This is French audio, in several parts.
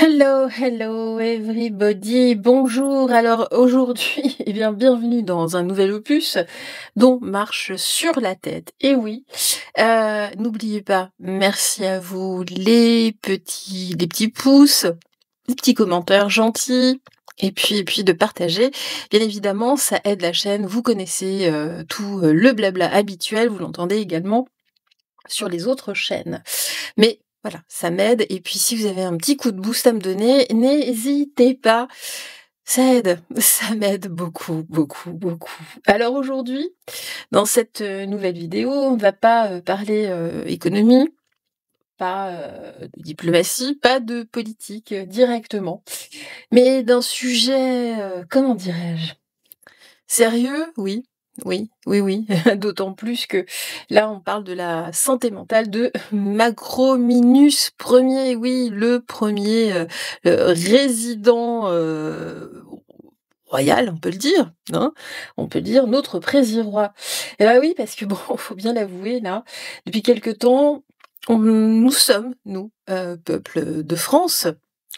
Hello, hello everybody, bonjour. Alors aujourd'hui, eh bien bienvenue dans un nouvel opus dont marche sur la tête. Et oui, n'oubliez pas, merci à vous les petits pouces, les petits commentaires gentils. Et puis de partager. Bien évidemment, ça aide la chaîne. Vous connaissez tout le blabla habituel, vous l'entendez également sur les autres chaînes. Mais voilà, ça m'aide. Et puis si vous avez un petit coup de boost à me donner, n'hésitez pas. Ça aide, ça m'aide beaucoup, beaucoup, beaucoup. Alors aujourd'hui, dans cette nouvelle vidéo, on ne va pas parler économie, pas de diplomatie, pas de politique directement, mais d'un sujet, comment dirais-je, sérieux, oui. Oui, oui, oui, d'autant plus que là, on parle de la santé mentale de Macrominus Ier, oui, le premier résident royal, on peut le dire, hein, on peut dire notre président-roi. Et bah oui, parce que bon, faut bien l'avouer, là, depuis quelque temps, nous sommes, nous, peuple de France,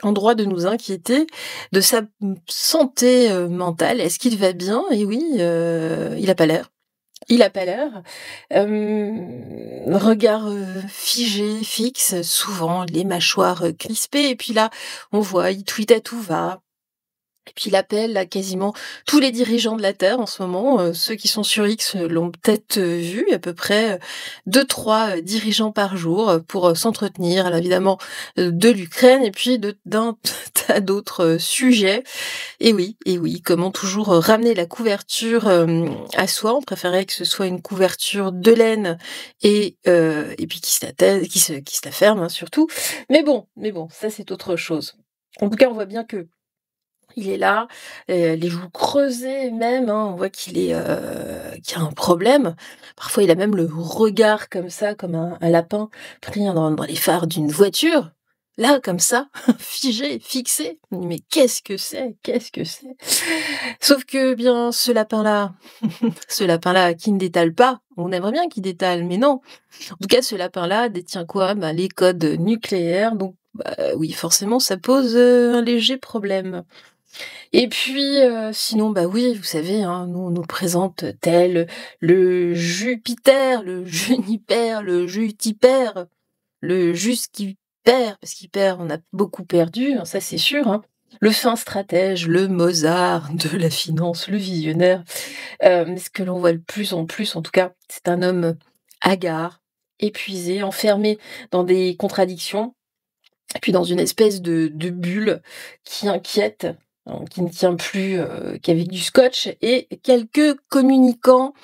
en droit de nous inquiéter de sa santé mentale. Est-ce qu'il va bien? Et oui, il a pas l'air. Il a pas l'air. Regard figé, fixe, souvent les mâchoires crispées. Et puis là, on voit, il tweet à tout va. Et puis il appelle là quasiment tous les dirigeants de la Terre en ce moment, ceux qui sont sur X l'ont peut-être vu, à peu près 2-3 dirigeants par jour pour s'entretenir, alors évidemment de l'Ukraine et puis d'un tas d'autres sujets. Et oui, comment toujours ramener la couverture à soi. On préférait que ce soit une couverture de laine et puis qui se la ferme, hein, surtout. Mais bon, ça c'est autre chose. En tout cas, on voit bien que il est là, les joues creusées même, hein, on voit qu'il a un problème. Parfois, il a même le regard comme ça, comme un lapin pris dans les phares d'une voiture. Là, comme ça, figé, fixé. On dit: «Mais qu'est-ce que c'est? Qu'est-ce que c'est?» Sauf que, bien, ce lapin-là qui ne détale pas, on aimerait bien qu'il détale, mais non. En tout cas, ce lapin-là détient quoi? Ben, les codes nucléaires, donc bah, oui, forcément, ça pose, un léger problème. Et puis, sinon, bah oui, vous savez, hein, nous, on nous présente tel le Jupiter, le Juniper, le Jutiper, le Jusqu'Hyper, parce qu'hyper, on a beaucoup perdu, hein, ça c'est sûr, hein. Le fin stratège, le Mozart de la finance, le visionnaire. Mais ce que l'on voit le plus en plus, en tout cas, c'est un homme hagard, épuisé, enfermé dans des contradictions et puis dans une espèce de bulle qui inquiète, hein, qui ne tient plus, qu'avec du scotch et quelques communicants.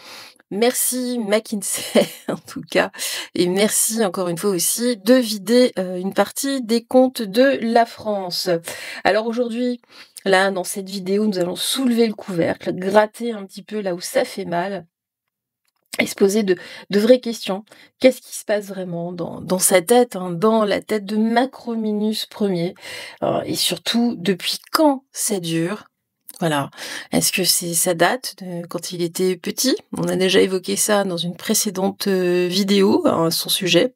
Merci McKinsey en tout cas et merci encore une fois aussi de vider, une partie des comptes de la France. Alors aujourd'hui, là, dans cette vidéo, nous allons soulever le couvercle, gratter un petit peu là où ça fait mal et se poser de vraies questions. Qu'est-ce qui se passe vraiment dans sa tête, hein, dans la tête de Macrominus Ier? Et surtout, depuis quand ça dure? Voilà. Est-ce que ça date de quand il était petit? On a déjà évoqué ça dans une précédente, vidéo, hein, son sujet.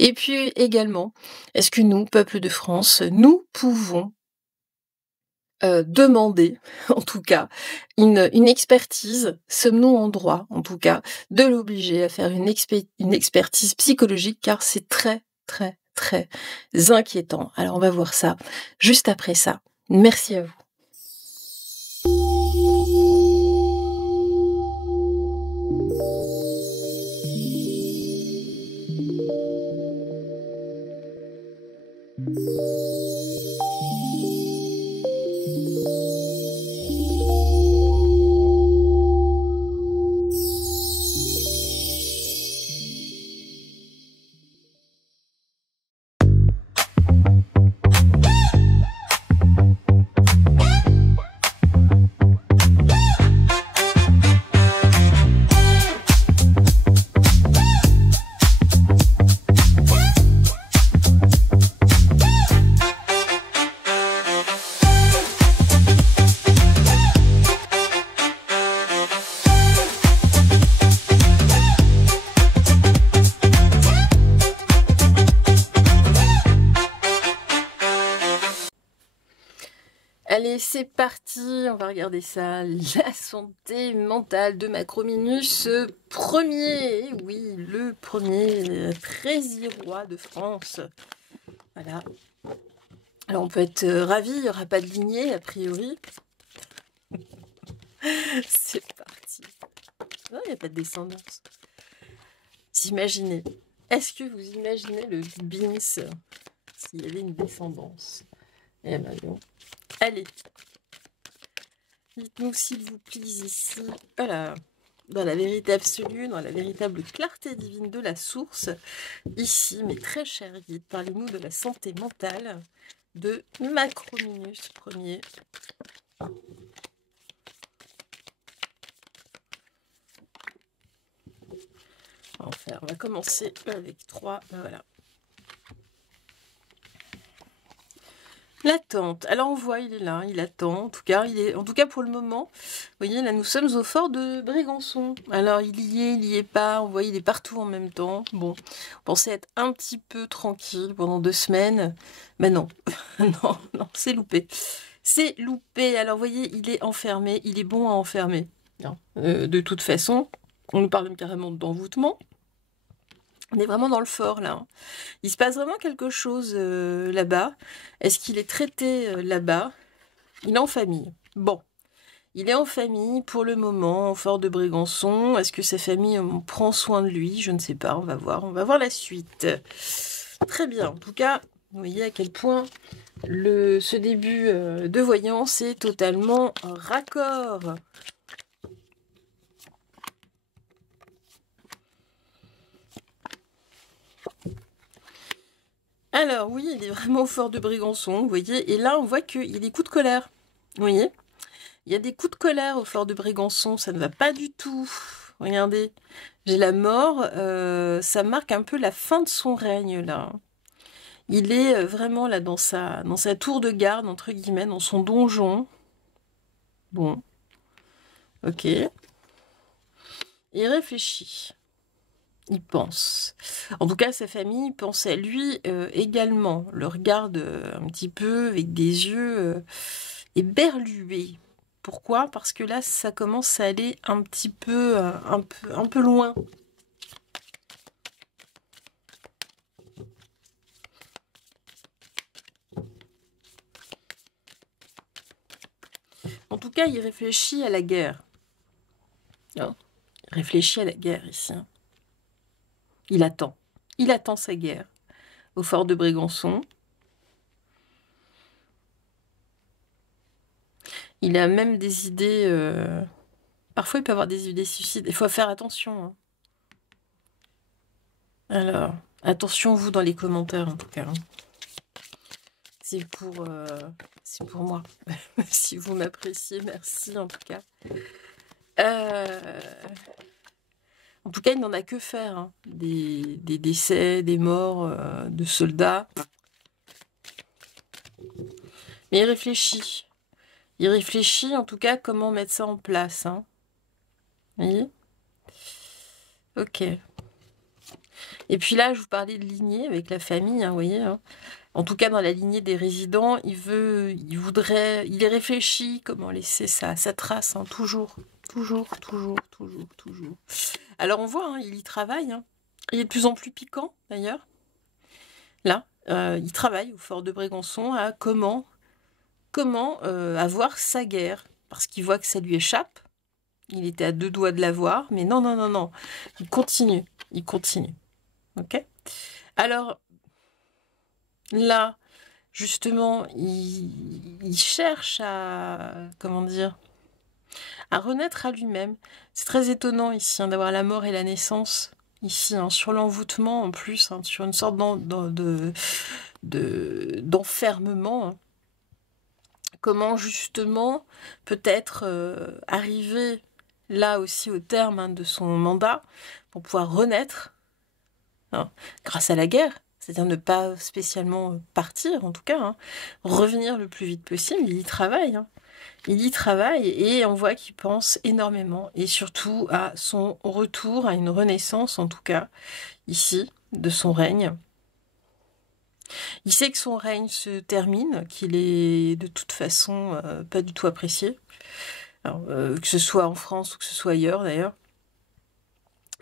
Et puis également, est-ce que nous, peuple de France, nous pouvons demander, en tout cas, une expertise, sommes-nous en droit, en tout cas, de l'obliger à faire une expertise psychologique car c'est très, très, très inquiétant. Alors on va voir ça juste après ça. Merci à vous. Allez, c'est parti, on va regarder ça. La santé mentale de Macrominus premier. Oui, le premier roi de France. Voilà. Alors on peut être ravi, il n'y aura pas de lignée a priori. C'est parti. Non, il n'y a pas de descendance. Imaginez. Est-ce que vous imaginez le Beans s'il y avait une descendance? Eh ben non. Allez. Dites-nous s'il vous plaît ici. Voilà. Dans la vérité absolue, dans la véritable clarté divine de la source. Ici, mes très chers guides, parlez-nous de la santé mentale de Macrominus premier. On va commencer avec 3. Voilà. L'attente. Alors on voit, il est là, il attend. En tout cas pour le moment. Vous voyez, là nous sommes au fort de Brégançon. Alors il y est pas. On voit, il est partout en même temps. Bon, on pensait être un petit peu tranquille pendant 2 semaines. Mais non, non, c'est loupé. C'est loupé. Alors vous voyez, il est enfermé. Il est bon à enfermer. De toute façon, on nous parle même carrément d'envoûtement. On est vraiment dans le fort là. Il se passe vraiment quelque chose là-bas. Est-ce qu'il est traité là-bas? Il est en famille. Bon, il est en famille pour le moment, au fort de Brégançon. Est-ce que sa famille prend soin de lui? Je ne sais pas, on va voir la suite. Très bien, en tout cas, vous voyez à quel point ce début de voyance est totalement raccord. Alors oui, il est vraiment au fort de Brégançon, vous voyez, et là on voit qu'il y a des coups de colère, vous voyez. Il y a des coups de colère au fort de Brégançon, ça ne va pas du tout. Regardez, j'ai la mort, ça marque un peu la fin de son règne là. Il est vraiment là dans sa tour de garde, entre guillemets, dans son donjon. Bon, ok. Il réfléchit. Il pense. En tout cas, sa famille pensait lui également. Le regarde un petit peu avec des yeux éberlués. Pourquoi? Parce que là, ça commence à aller un petit peu, un peu loin. En tout cas, il réfléchit à la guerre. Oh. Il réfléchit à la guerre ici. Il attend. Il attend sa guerre. Au fort de Brégançon. Il a même des idées... Parfois, il peut avoir des idées suicides. Il faut faire attention. Hein. Alors, attention, vous, dans les commentaires, en tout cas. Hein. C'est pour moi. Si vous m'appréciez, merci, en tout cas. En tout cas, il n'en a que faire. Hein. Des décès, des morts de soldats. Mais il réfléchit. Il réfléchit, en tout cas, comment mettre ça en place. Hein. Vous voyez? Ok. Et puis là, je vous parlais de lignée avec la famille, hein, vous voyez. Hein. En tout cas, dans la lignée des résidents, il est réfléchi comment laisser sa trace, hein, toujours. Alors on voit, hein, il y travaille. Hein. Il est de plus en plus piquant, d'ailleurs. Là, il travaille au fort de Brégançon à comment avoir sa guerre. Parce qu'il voit que ça lui échappe. Il était à 2 doigts de l'avoir, mais non. Il continue. Ok? Alors, là, justement, il cherche à, comment dire, à renaître à lui-même. C'est très étonnant ici hein, d'avoir la mort et la naissance ici, hein, sur l'envoûtement en plus, hein, sur une sorte d'enfermement. Hein. Comment justement peut-être arriver là aussi au terme hein, de son mandat pour pouvoir renaître hein, grâce à la guerre. C'est-à-dire ne pas spécialement partir, en tout cas, hein, revenir le plus vite possible. Il y travaille. Hein. Il y travaille et on voit qu'il pense énormément. Et surtout à son retour, à une renaissance, en tout cas, ici, de son règne. Il sait que son règne se termine, qu'il est de toute façon pas du tout apprécié. Alors, que ce soit en France ou que ce soit ailleurs d'ailleurs.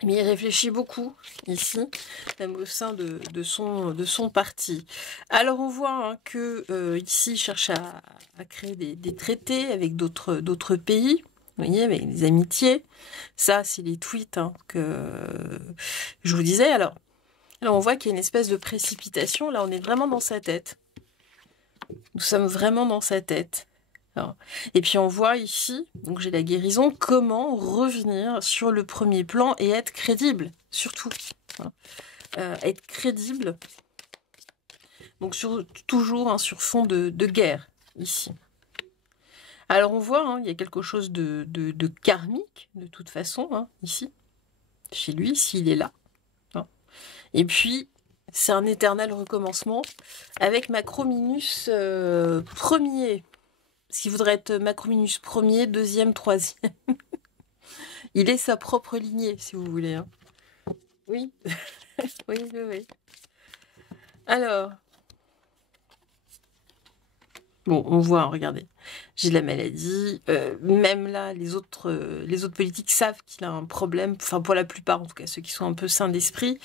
Mais il réfléchit beaucoup ici, même au sein de son parti. Alors on voit hein, que ici il cherche à créer des traités avec d'autres pays, vous voyez, avec des amitiés. Ça, c'est les tweets hein, que je vous disais. Alors on voit qu'il y a une espèce de précipitation. Là, on est vraiment dans sa tête. Nous sommes vraiment dans sa tête. Alors, et puis on voit ici, donc j'ai la guérison, comment revenir sur le premier plan et être crédible, surtout. Hein. Être crédible, donc toujours hein, sur fond de guerre, ici. Alors on voit, hein, il y a quelque chose de karmique, de toute façon, hein, ici, chez lui, s'il est là. Hein. Et puis, c'est un éternel recommencement avec Macrominus premier. Ce qui voudrait être Macrominus premier, deuxième, troisième. Il est sa propre lignée, si vous voulez. Hein. Oui. oui. Alors. Bon, on voit, hein, regardez. J'ai de la maladie. Même là, les autres politiques savent qu'il a un problème. Enfin, pour la plupart, en tout cas, ceux qui sont un peu sains d'esprit.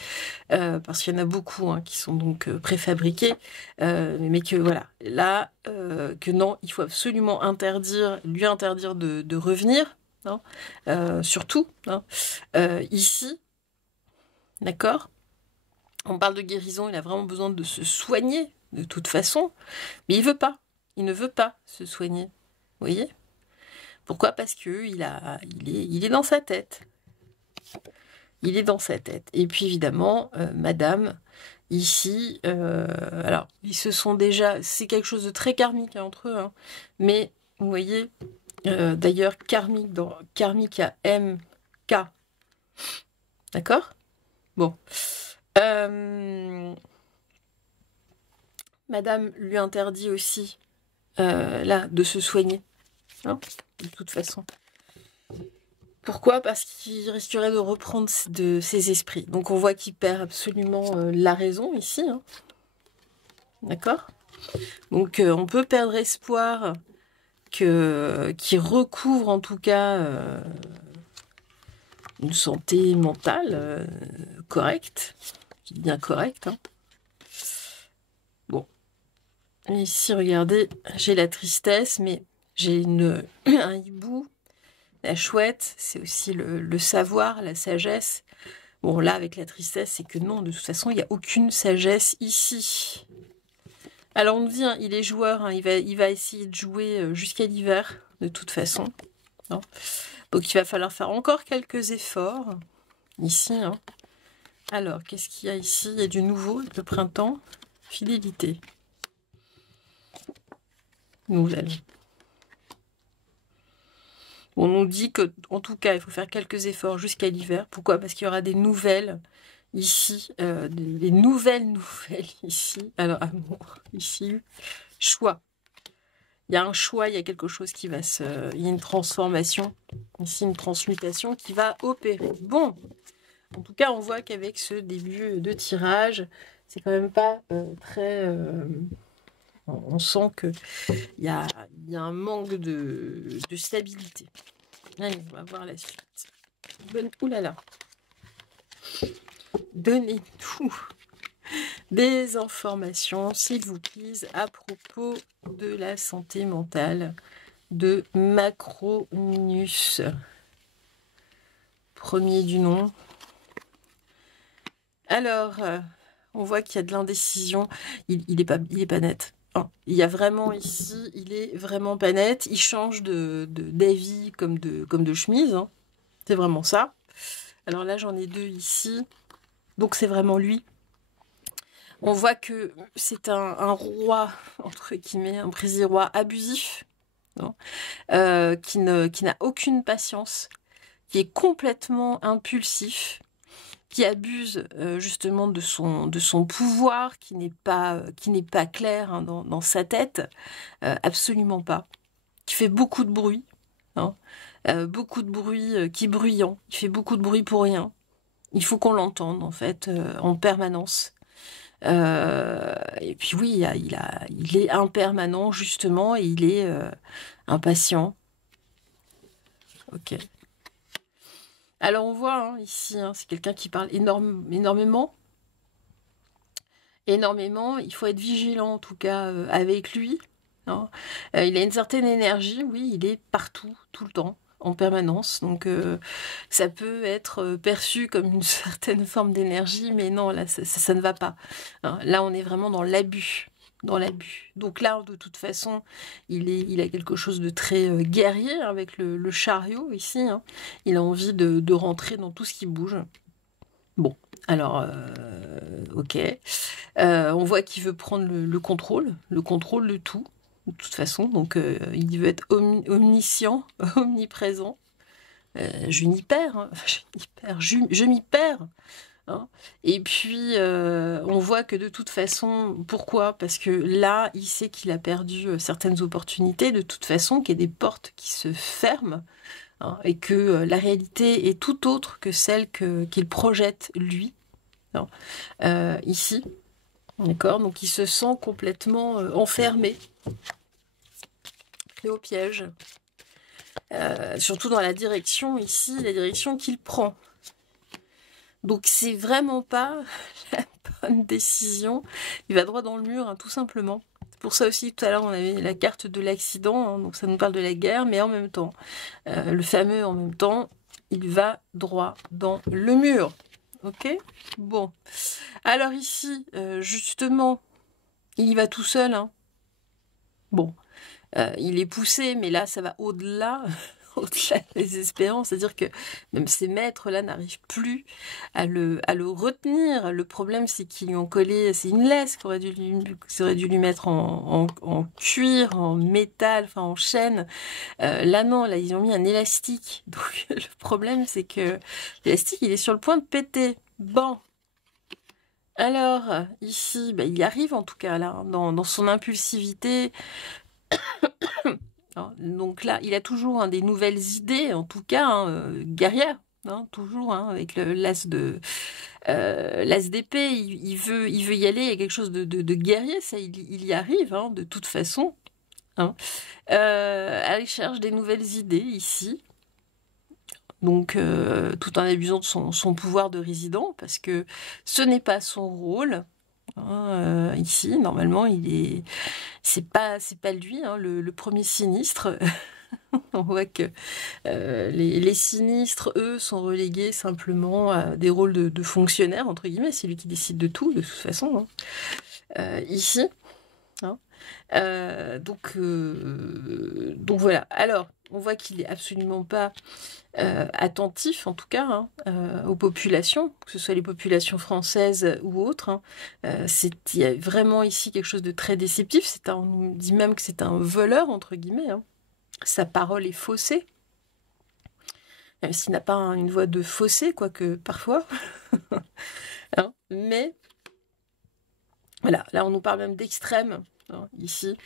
Parce qu'il y en a beaucoup hein, qui sont donc préfabriqués. Mais que voilà. Là, que non, il faut absolument lui interdire de revenir. Hein, surtout. Hein, ici. D'accord ? On parle de guérison, il a vraiment besoin de se soigner, de toute façon. Mais il veut pas. Il ne veut pas se soigner. Vous voyez ? Pourquoi ? Parce que il est dans sa tête. Il est dans sa tête. Et puis évidemment, madame, ici, alors, ils se sont déjà... C'est quelque chose de très karmique hein, entre eux. Hein, mais, vous voyez, d'ailleurs, karmique, il y a M-K. D'accord ? Bon. Madame lui interdit aussi, là, de se soigner. Hein, de toute façon. Pourquoi ? Parce qu'il risquerait de reprendre de ses esprits. Donc on voit qu'il perd absolument la raison ici. Hein. D'accord ? Donc on peut perdre espoir qu'il recouvre en tout cas une santé mentale correcte. Je dis bien correcte. Hein. Bon. Ici, regardez, j'ai la tristesse, mais j'ai un hibou. La chouette, c'est aussi le savoir, la sagesse. Bon, là, avec la tristesse, c'est que non, de toute façon, il n'y a aucune sagesse ici. Alors, on nous dit, hein, il est joueur, hein, il va essayer de jouer jusqu'à l'hiver, de toute façon. Hein. Donc, il va falloir faire encore quelques efforts, ici. Hein. Alors, qu'est-ce qu'il y a ici ? Il y a du nouveau, le printemps, fidélité. Nouvelle. On nous dit que, en tout cas, il faut faire quelques efforts jusqu'à l'hiver. Pourquoi ? Parce qu'il y aura des nouvelles ici, des nouvelles ici. Alors, amour, ici, choix. Il y a un choix, il y a quelque chose qui va il y a une transformation, ici une transmutation qui va opérer. Bon, en tout cas, on voit qu'avec ce début de tirage, c'est quand même pas très... on sent qu'il y a un manque de stabilité. Allez, on va voir la suite. Ouh là là. Donnez-nous des informations, s'il vous plaît, à propos de la santé mentale de Macrominus. Premier du nom. Alors, on voit qu'il y a de l'indécision. Il est pas net. Il y a vraiment ici, il est vraiment pas net. Il change d'avis comme de chemise. Hein. C'est vraiment ça. Alors là, j'en ai deux ici. Donc c'est vraiment lui. On voit que c'est un roi, entre guillemets, un président-roi abusif, non qui n'a aucune patience, qui est complètement impulsif, qui abuse justement de son pouvoir, qui n'est pas clair hein, dans sa tête, absolument pas, qui fait beaucoup de bruit, hein, beaucoup de bruit qui est bruyant, il fait beaucoup de bruit pour rien. Il faut qu'on l'entende en fait en permanence. Et puis oui, il est impermanent justement, et il est impatient. Ok. Alors on voit hein, ici, hein, c'est quelqu'un qui parle énormément. Énormément. Il faut être vigilant en tout cas avec lui. Hein. Il a une certaine énergie, oui, il est partout, tout le temps, en permanence. Donc ça peut être perçu comme une certaine forme d'énergie, mais non, là, ça ne va pas. Hein. Là, on est vraiment dans l'abus. Dans l'abus. Donc là, de toute façon, il a quelque chose de très guerrier avec le chariot ici. Hein. Il a envie de rentrer dans tout ce qui bouge. Bon, alors, ok. On voit qu'il veut prendre le contrôle de tout, de toute façon. Donc, il veut être omniscient, omniprésent. Je m'y perds, hein. Je m'y perds. Hein. Et puis, on voit que de toute façon, pourquoi? Parce que là, il sait qu'il a perdu certaines opportunités, de toute façon, qu'il y a des portes qui se ferment. Hein, et que la réalité est tout autre que celle qu'il projette lui, hein, ici. D'accord? Donc il se sent complètement enfermé, pris au piège. Surtout dans la direction ici, la direction qu'il prend. Donc c'est vraiment pas la bonne décision. Il va droit dans le mur, hein, tout simplement. Pour ça aussi, tout à l'heure, on avait la carte de l'accident, hein, donc ça nous parle de la guerre, mais en même temps, le fameux en même temps, il va droit dans le mur. Ok? Bon. Alors ici, justement, il y va tout seul. Hein. Bon. Il est poussé, mais là, ça va au-delà. Au-delà des espérances, c'est-à-dire que même ces maîtres-là n'arrivent plus à le retenir. Le problème, c'est qu'ils lui ont collé, c'est une laisse qu'aurait dû lui mettre en cuir, en métal, enfin en chaîne. Là non, là ils ont mis un élastique. Donc le problème, c'est que l'élastique, il est sur le point de péter. Bon. Alors, ici, bah, il y arrive en tout cas, là, hein, dans son impulsivité. Donc là, il a toujours hein, des nouvelles idées, en tout cas hein, guerrières, hein, toujours hein, avec l'as d'épée. Il veut y aller. Il y a quelque chose de guerrier, ça, il y arrive hein, de toute façon. Hein. Elle cherche des nouvelles idées ici. Donc, tout en abusant de son pouvoir de résident, parce que ce n'est pas son rôle. Hein, ici, normalement, c'est pas lui, hein, le premier sinistre. On voit que les sinistres, eux, sont relégués simplement à des rôles de fonctionnaires, entre guillemets. C'est lui qui décide de tout, de toute façon. Hein. Ici. Hein. Donc voilà. Alors, on voit qu'il est absolument pas attentif, en tout cas, hein, aux populations, que ce soit les populations françaises ou autres. Hein. Il y a vraiment ici quelque chose de très déceptif. On nous dit même que c'est un voleur, entre guillemets. Hein. Sa parole est faussée. Même s'il n'a pas une voix de faussé, quoique parfois. Hein. Mais, voilà, là on nous parle même d'extrême, hein, ici.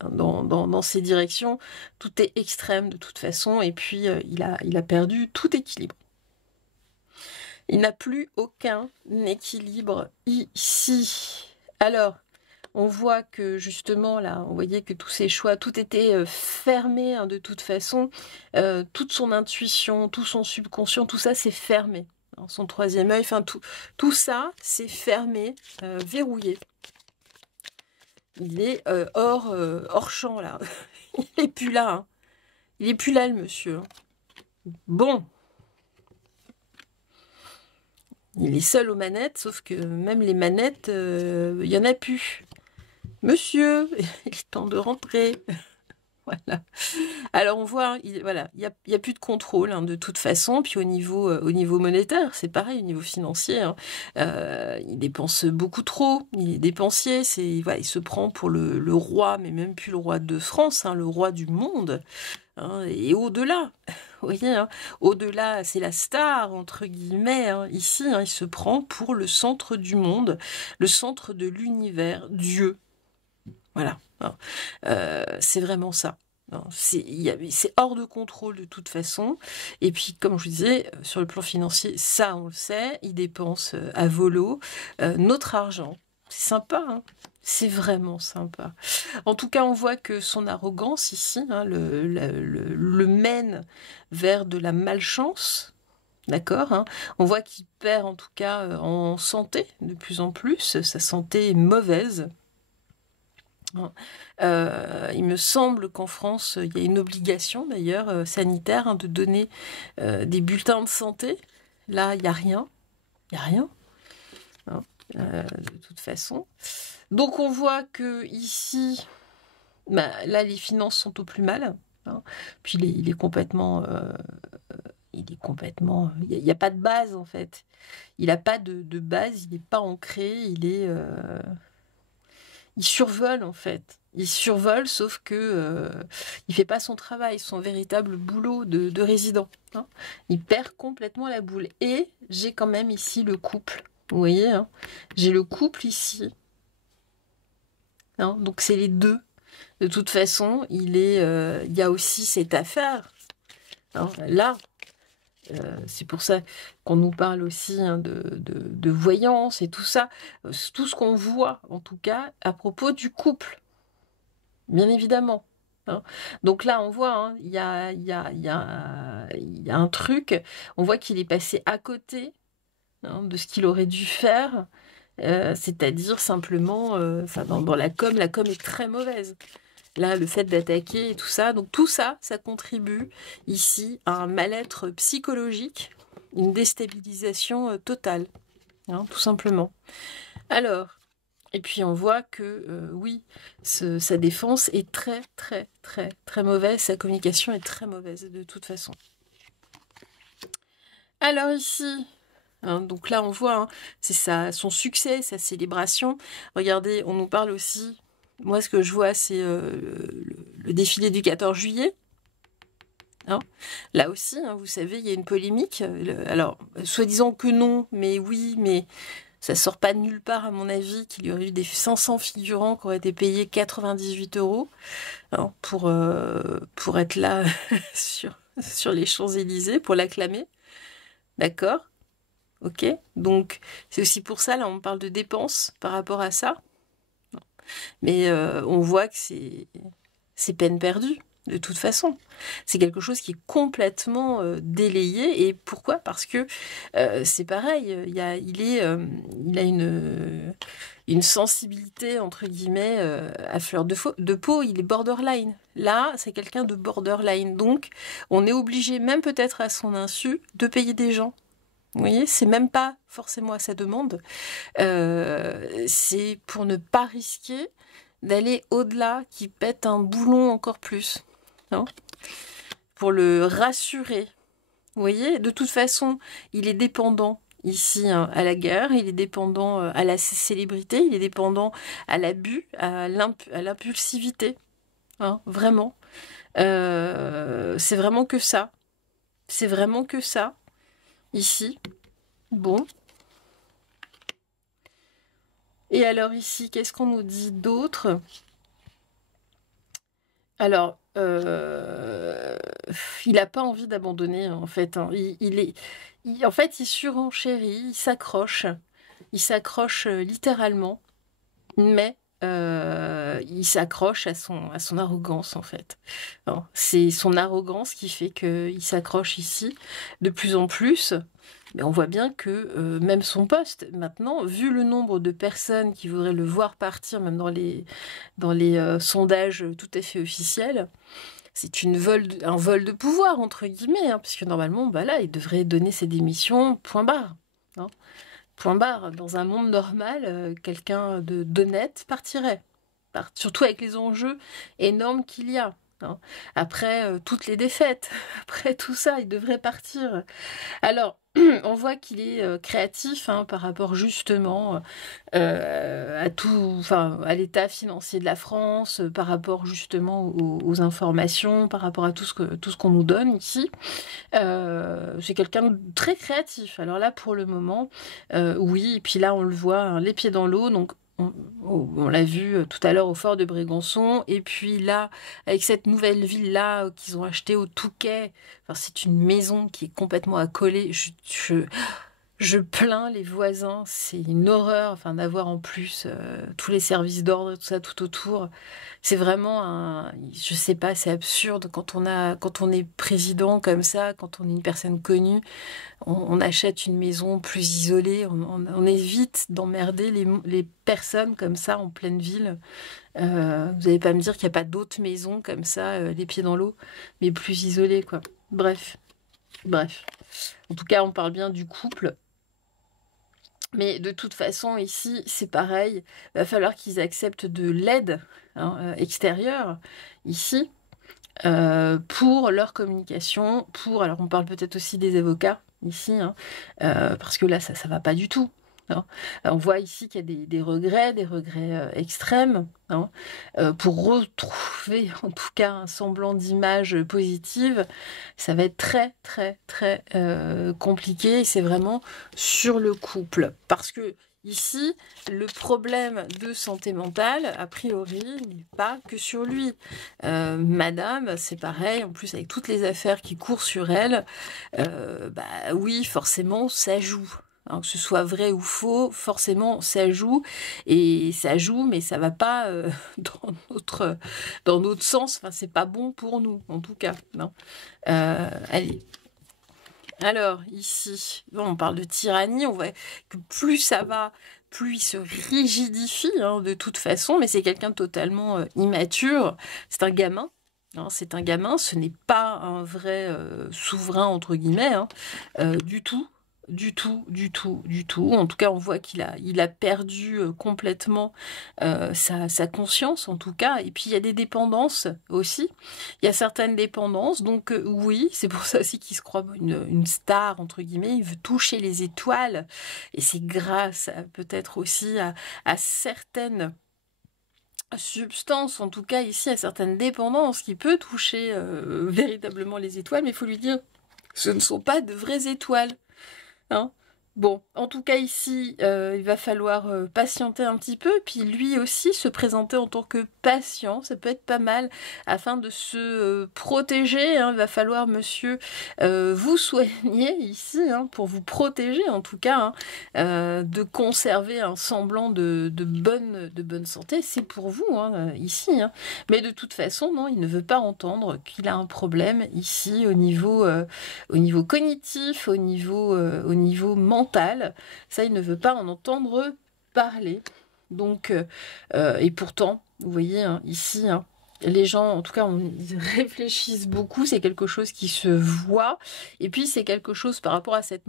Dans ces directions, tout est extrême de toute façon, et puis il a perdu tout équilibre. Il n'a plus aucun équilibre ici. Alors, on voit que justement, là, on voyait que tous ses choix, tout était fermé hein, de toute façon. Toute son intuition, tout son subconscient, tout ça, c'est fermé. Hein, son troisième œil, enfin, tout ça, c'est fermé, verrouillé. Il est hors champ, là. Il est plus là. Hein. Il est plus là, le monsieur. Bon. Il est seul aux manettes, sauf que même les manettes, il y en a plus. Monsieur, il est temps de rentrer. Voilà. Alors on voit, il y a plus de contrôle hein, de toute façon. Puis au niveau monétaire, c'est pareil, au niveau financier, hein, il dépense beaucoup trop. Il est dépensier. Il se prend pour le roi, mais même plus le roi de France, hein, le roi du monde. Hein, et au-delà, vous voyez, hein, au-delà, c'est la star entre guillemets. Hein, ici, hein, il se prend pour le centre du monde, le centre de l'univers, Dieu. Voilà. C'est vraiment ça. C'est hors de contrôle de toute façon. Et puis, comme je vous disais, sur le plan financier, ça on le sait, il dépense à volo notre argent. C'est sympa, hein. C'est vraiment sympa. En tout cas, on voit que son arrogance ici, hein, le mène vers de la malchance. D'accord, hein. On voit qu'il perd en tout cas en santé de plus en plus. Sa santé est mauvaise. Il me semble qu'en France, il y a une obligation d'ailleurs sanitaire, hein, de donner des bulletins de santé. Là, il n'y a rien. Il n'y a rien, hein, de toute façon. Donc on voit que ici, bah, là, les finances sont au plus mal, hein. Puis il est complètement... Il n'y a pas de base en fait. Il n'a pas de base, il n'est pas ancré, il survole en fait. Il survole, sauf que il fait pas son travail, son véritable boulot de résident, hein. Il perd complètement la boule. Et j'ai quand même ici le couple. Vous voyez, hein, j'ai le couple ici. Hein, donc c'est les deux. De toute façon, il y a aussi cette affaire. Hein, là, c'est pour ça qu'on nous parle aussi, hein, de voyance et tout ça. Tout ce qu'on voit, en tout cas, à propos du couple. Bien évidemment. Hein. Donc là, on voit, hein, il y a un truc. On voit qu'il est passé à côté, hein, de ce qu'il aurait dû faire. C'est-à-dire simplement, dans la com est très mauvaise. Là, le fait d'attaquer et tout ça, donc tout ça, ça contribue ici à un mal-être psychologique, une déstabilisation totale, hein, tout simplement. Alors, et puis on voit que, oui, sa défense est très, très, très, très mauvaise, sa communication est très mauvaise de toute façon. Alors ici... Hein, donc là, on voit, hein, c'est son succès, sa célébration. Regardez, on nous parle aussi. Moi, ce que je vois, c'est le défilé du 14 juillet. Hein. Là aussi, hein, vous savez, il y a une polémique. Alors, soi-disant que non, mais oui, mais ça sort pas de nulle part, à mon avis, qu'il y aurait eu des 500 figurants qui auraient été payés 98 € hein, pour être là sur les Champs-Élysées, pour l'acclamer. D'accord ? Ok, donc c'est aussi pour ça, là on parle de dépenses par rapport à ça. Mais on voit que c'est peine perdue, de toute façon. C'est quelque chose qui est complètement délayé. Et pourquoi ? Parce que c'est pareil, il a une sensibilité, entre guillemets, à fleur de peau, il est borderline. Là, c'est quelqu'un de borderline. Donc, on est obligé, même peut-être à son insu, de payer des gens. Vous voyez, c'est même pas forcément à sa demande. C'est pour ne pas risquer d'aller au-delà, qui pète un boulon encore plus. Hein, pour le rassurer. Vous voyez, de toute façon, il est dépendant ici, hein, à la guerre, il est dépendant à la célébrité, il est dépendant à l'abus, à l'impulsivité. Hein, vraiment. C'est vraiment que ça. C'est vraiment que ça. Ici. Bon. Et alors ici, qu'est-ce qu'on nous dit d'autre ? Alors, il n'a pas envie d'abandonner, en fait. Hein. En fait, il surenchérit, il s'accroche littéralement, mais il s'accroche à son arrogance, en fait. Alors, c'est son arrogance qui fait qu'il s'accroche ici de plus en plus. Mais on voit bien que même son poste, maintenant, vu le nombre de personnes qui voudraient le voir partir, même dans les sondages tout à fait officiels, c'est un vol de pouvoir, entre guillemets, hein, puisque normalement, bah là, il devrait donner ses démissions, point barre. Hein. Point barre. Dans un monde normal, quelqu'un d'honnête partirait. Surtout avec les enjeux énormes qu'il y a. Hein. Après toutes les défaites, après tout ça, il devrait partir. Alors, on voit qu'il est créatif, hein, par rapport justement à l'état financier de la France, par rapport justement aux informations, par rapport à tout ce qu'on nous donne ici. C'est quelqu'un de très créatif. Alors là, pour le moment, oui. Et puis là, on le voit, hein, les pieds dans l'eau. Donc on l'a vu tout à l'heure au fort de Brégançon, et puis là, avec cette nouvelle ville-là qu'ils ont achetée au Touquet, enfin, c'est une maison qui est complètement accolée. Je plains les voisins, c'est une horreur, enfin d'avoir en plus tous les services d'ordre et tout ça tout autour. C'est vraiment je sais pas, c'est absurde quand on est président comme ça, quand on est une personne connue, on achète une maison plus isolée, on évite d'emmerder les personnes comme ça en pleine ville. Vous allez pas me dire qu'il n'y a pas d'autres maisons comme ça, les pieds dans l'eau, mais plus isolées quoi. Bref, bref. En tout cas, on parle bien du couple. Mais de toute façon, ici, c'est pareil. Il va falloir qu'ils acceptent de l'aide extérieure, ici, pour leur communication, alors on parle peut-être aussi des avocats, ici, parce que là, ça va pas du tout. On voit ici qu'il y a des regrets extrêmes, pour retrouver en tout cas un semblant d'image positive. Ça va être très très très compliqué et c'est vraiment sur le couple parce que ici, le problème de santé mentale, a priori, n'est pas que sur lui. Madame, c'est pareil, en plus avec toutes les affaires qui courent sur elle, oui, forcément, ça joue. Que ce soit vrai ou faux, forcément ça joue, et ça joue, mais ça va pas dans notre sens. Enfin, c'est pas bon pour nous, en tout cas. Non. Allez. Alors ici, on parle de tyrannie. On voit que plus ça va, plus il se rigidifie de toute façon. Mais c'est quelqu'un de totalement immature. C'est un gamin. C'est un gamin, ce n'est pas un vrai souverain, entre guillemets, du tout. Du tout, du tout, du tout. En tout cas, on voit qu'il a perdu complètement sa conscience, en tout cas. Et puis, il y a des dépendances aussi. Il y a certaines dépendances. Donc, oui, c'est pour ça aussi qu'il se croit une star, entre guillemets. Il veut toucher les étoiles. Et c'est grâce, peut-être aussi, à certaines substances, en tout cas ici, à certaines dépendances qui peut toucher véritablement les étoiles. Mais il faut lui dire, ce ne sont pas de vraies étoiles. Bon, en tout cas ici, il va falloir patienter un petit peu, puis lui aussi se présenter en tant que patient, ça peut être pas mal, afin de se protéger, il va falloir, monsieur, vous soigner ici, pour vous protéger en tout cas, de conserver un semblant de bonne santé, c'est pour vous, ici, mais de toute façon, non, il ne veut pas entendre qu'il a un problème ici au niveau cognitif, au niveau mental. Ça, il ne veut pas en entendre parler. Donc, et pourtant, vous voyez, ici, les gens, en tout cas, ils réfléchissent beaucoup, c'est quelque chose qui se voit, et puis c'est quelque chose par rapport à cette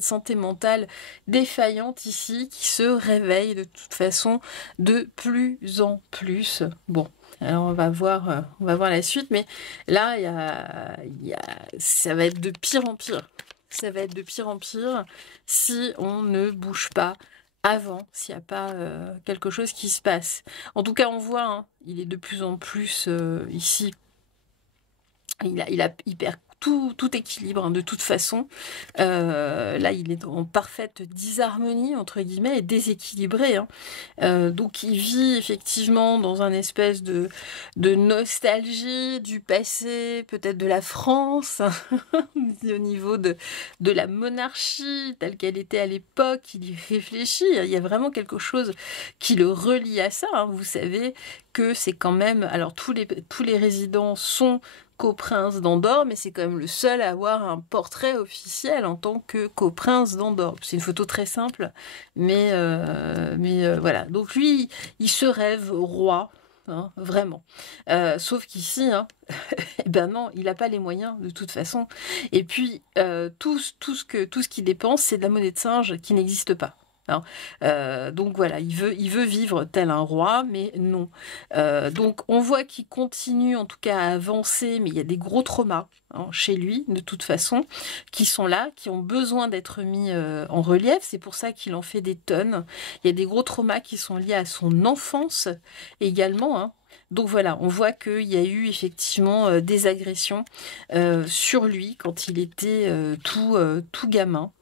santé mentale défaillante ici, qui se réveille de toute façon de plus en plus. Bon, alors on va voir la suite, mais là, ça va être de pire en pire. Ça va être de pire en pire si on ne bouge pas avant, s'il n'y a pas quelque chose qui se passe. En tout cas, on voit, il est de plus en plus ici, il perd tout équilibre de toute façon. Là, il est en parfaite disharmonie, entre guillemets, et déséquilibré. Donc, il vit effectivement dans un espèce de nostalgie du passé, peut-être de la France, au niveau de la monarchie telle qu'elle était à l'époque. Il y réfléchit. Il y a vraiment quelque chose qui le relie à ça. Vous savez que c'est quand même... Alors, tous les résidents sont coprince d'Andorre, mais c'est quand même le seul à avoir un portrait officiel en tant que coprince d'Andorre. C'est une photo très simple, mais voilà. Donc lui, il se rêve roi, vraiment. Sauf qu'ici, eh ben non, il n'a pas les moyens de toute façon. Et puis tout ce qu'il dépense, c'est de la monnaie de singe qui n'existe pas. Donc voilà, il veut vivre tel un roi, mais non. Donc on voit qu'il continue en tout cas à avancer, mais il y a des gros traumas chez lui, de toute façon, qui sont là, qui ont besoin d'être mis en relief. C'est pour ça qu'il en fait des tonnes. Il y a des gros traumas qui sont liés à son enfance également. Donc voilà, on voit qu'il y a eu effectivement des agressions sur lui quand il était tout gamin.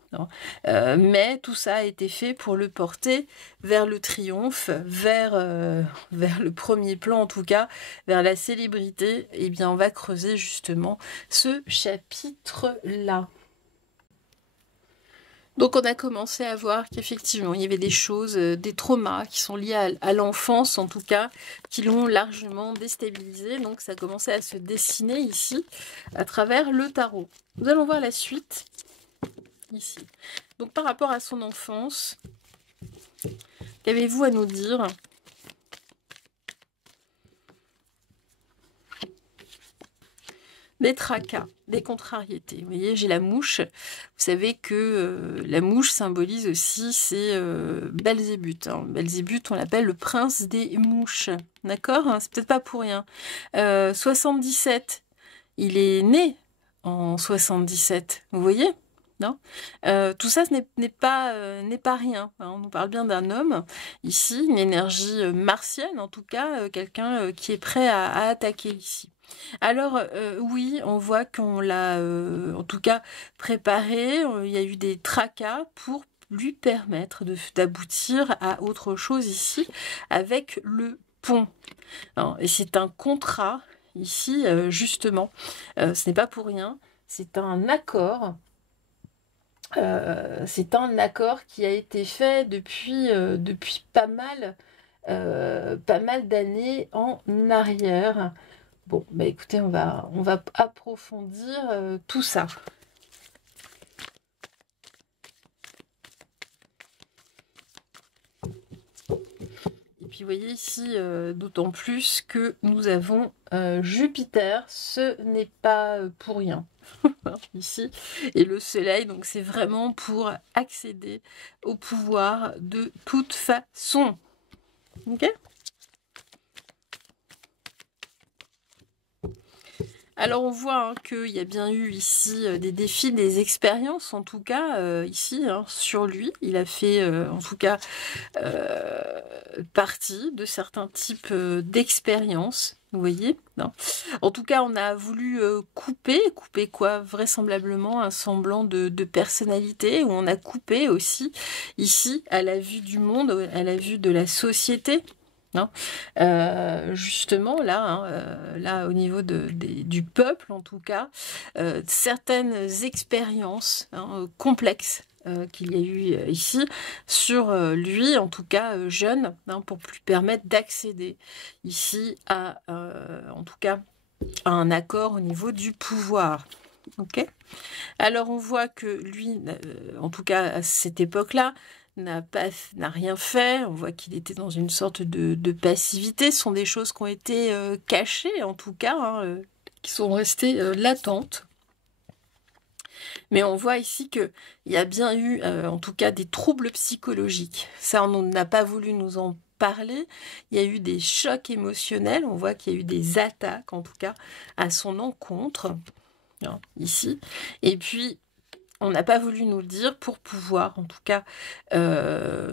Mais tout ça a été fait pour le porter vers le triomphe, vers le premier plan en tout cas, vers la célébrité. Eh bien, on va creuser justement ce chapitre-là. Donc on a commencé à voir qu'effectivement il y avait des choses, des traumas qui sont liés à l'enfance en tout cas, qui l'ont largement déstabilisé. Donc ça commençait à se dessiner ici à travers le tarot. Nous allons voir la suite ici. Donc par rapport à son enfance, qu'avez-vous à nous dire ? Des tracas, des contrariétés. Vous voyez, j'ai la mouche. Vous savez que la mouche symbolise aussi, c'est Belzébuth. Hein. Belzébuth, on l'appelle le prince des mouches. D'accord, hein, c'est peut-être pas pour rien. 77, il est né en 77. Vous voyez, non, tout ça, ce n'est pas rien. Hein. On nous parle bien d'un homme, ici, une énergie martienne, en tout cas, quelqu'un qui est prêt à attaquer ici. Alors, oui, on voit qu'on l'a, en tout cas, préparé. Il y a eu des tracas pour lui permettre d'aboutir à autre chose ici, avec le pont. Alors, et c'est un contrat, ici, justement. Ce n'est pas pour rien. C'est un accord. C'est un accord qui a été fait depuis pas mal d'années en arrière. Bon, bah écoutez, on va approfondir tout ça. Et puis vous voyez ici, d'autant plus que nous avons Jupiter, ce n'est pas pour rien. Ici, et le soleil, donc c'est vraiment pour accéder au pouvoir de toute façon. Ok ? Alors on voit hein, qu'il y a bien eu ici des défis, des expériences en tout cas ici hein, sur lui. Il a fait en tout cas partie de certains types d'expériences. Vous voyez, non. En tout cas, on a voulu couper quoi, vraisemblablement un semblant de personnalité, où on a coupé aussi ici à la vue du monde, à la vue de la société. Hein. Justement là, hein, là au niveau du peuple en tout cas, certaines expériences hein, complexes qu'il y a eu ici sur lui, en tout cas jeune, hein, pour lui permettre d'accéder ici à, en tout cas, à un accord au niveau du pouvoir. Ok. Alors on voit que lui, en tout cas à cette époque-là, n'a rien fait. On voit qu'il était dans une sorte de passivité. Ce sont des choses qui ont été cachées, en tout cas, hein, qui sont restées latentes. Mais on voit ici qu'il y a bien eu, en tout cas, des troubles psychologiques. Ça, on n'a pas voulu nous en parler. Il y a eu des chocs émotionnels. On voit qu'il y a eu des attaques, en tout cas, à son encontre, hein, ici. Et puis, on n'a pas voulu nous le dire pour pouvoir, en tout cas,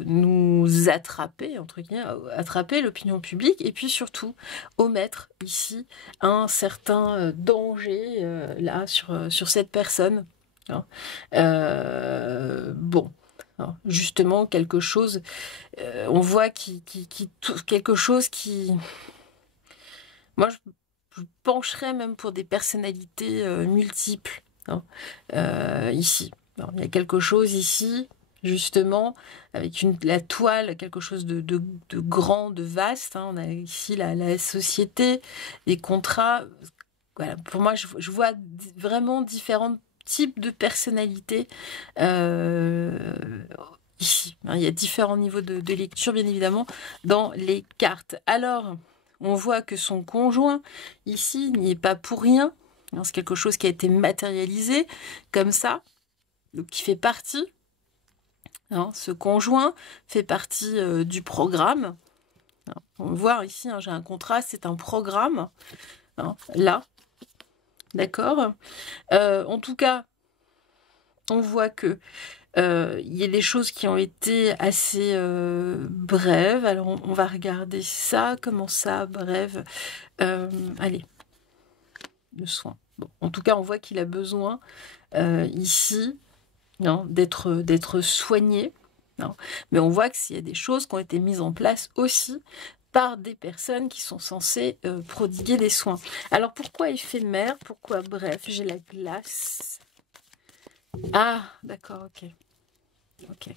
nous attraper, entre guillemets, attraper l'opinion publique et puis surtout omettre ici un certain danger là sur cette personne. Hein. Bon, hein, justement quelque chose, on voit quelque chose qui, moi je pencherais même pour des personnalités multiples. Hein, ici. Alors, il y a quelque chose ici, justement, avec la toile, quelque chose de grand, de vaste. Hein. On a ici la société, les contrats. Voilà. Pour moi, je vois vraiment différents types de personnalités ici. Hein. Il y a différents niveaux de lecture, bien évidemment, dans les cartes. Alors, on voit que son conjoint, ici, n'y est pas pour rien. C'est quelque chose qui a été matérialisé comme ça, donc qui fait partie. Hein, ce conjoint fait partie du programme. Hein, on voit ici, hein, j'ai un contraste, c'est un programme. Hein, là, d'accord. En tout cas, on voit que il y a des choses qui ont été assez brèves. Alors, on va regarder ça. Comment ça, brève allez, le soin. Bon, en tout cas, on voit qu'il a besoin ici hein, d'être soigné. Hein. Mais on voit qu'il y a des choses qui ont été mises en place aussi par des personnes qui sont censées prodiguer des soins. Alors pourquoi éphémère? Pourquoi bref? J'ai la glace. Ah, d'accord, ok. Ok.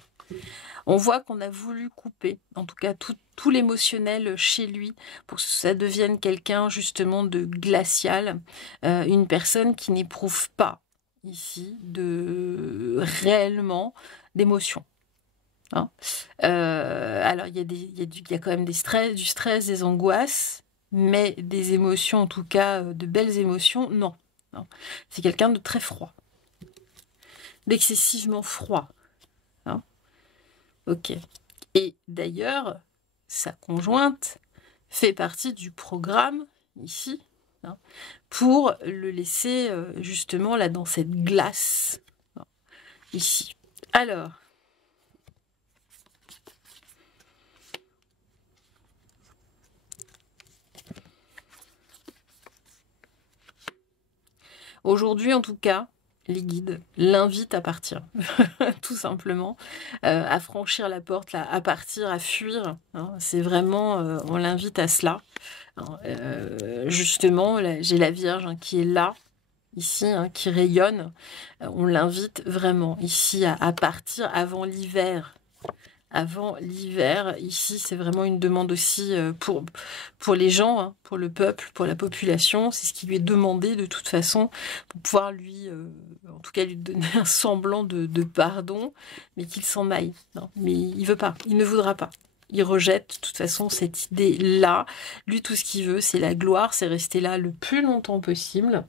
On voit qu'on a voulu couper, en tout cas tout l'émotionnel chez lui, pour que ça devienne quelqu'un justement de glacial, une personne qui n'éprouve pas ici réellement d'émotion. Hein. Alors il y a quand même du stress, des angoisses, mais des émotions, en tout cas de belles émotions, non. Non. C'est quelqu'un de très froid, d'excessivement froid. Hein. Ok. Et d'ailleurs, sa conjointe fait partie du programme ici, hein, pour le laisser justement là dans cette glace, hein, ici. Alors, aujourd'hui en tout cas, les guides l'invitent à partir, tout simplement, à franchir la porte, là, à partir, à fuir. Hein. C'est vraiment, on l'invite à cela. Hein. Justement, là, j'ai la Vierge hein, qui est là, ici, hein, qui rayonne. On l'invite vraiment ici à partir avant l'hiver. Avant l'hiver, ici, c'est vraiment une demande aussi pour les gens, hein, pour le peuple, pour la population. C'est ce qui lui est demandé de toute façon, pour pouvoir lui, en tout cas, lui donner un semblant de pardon, mais qu'il s'en aille. Non, mais il veut pas, il ne voudra pas. Il rejette de toute façon cette idée-là. Lui, tout ce qu'il veut, c'est la gloire, c'est rester là le plus longtemps possible.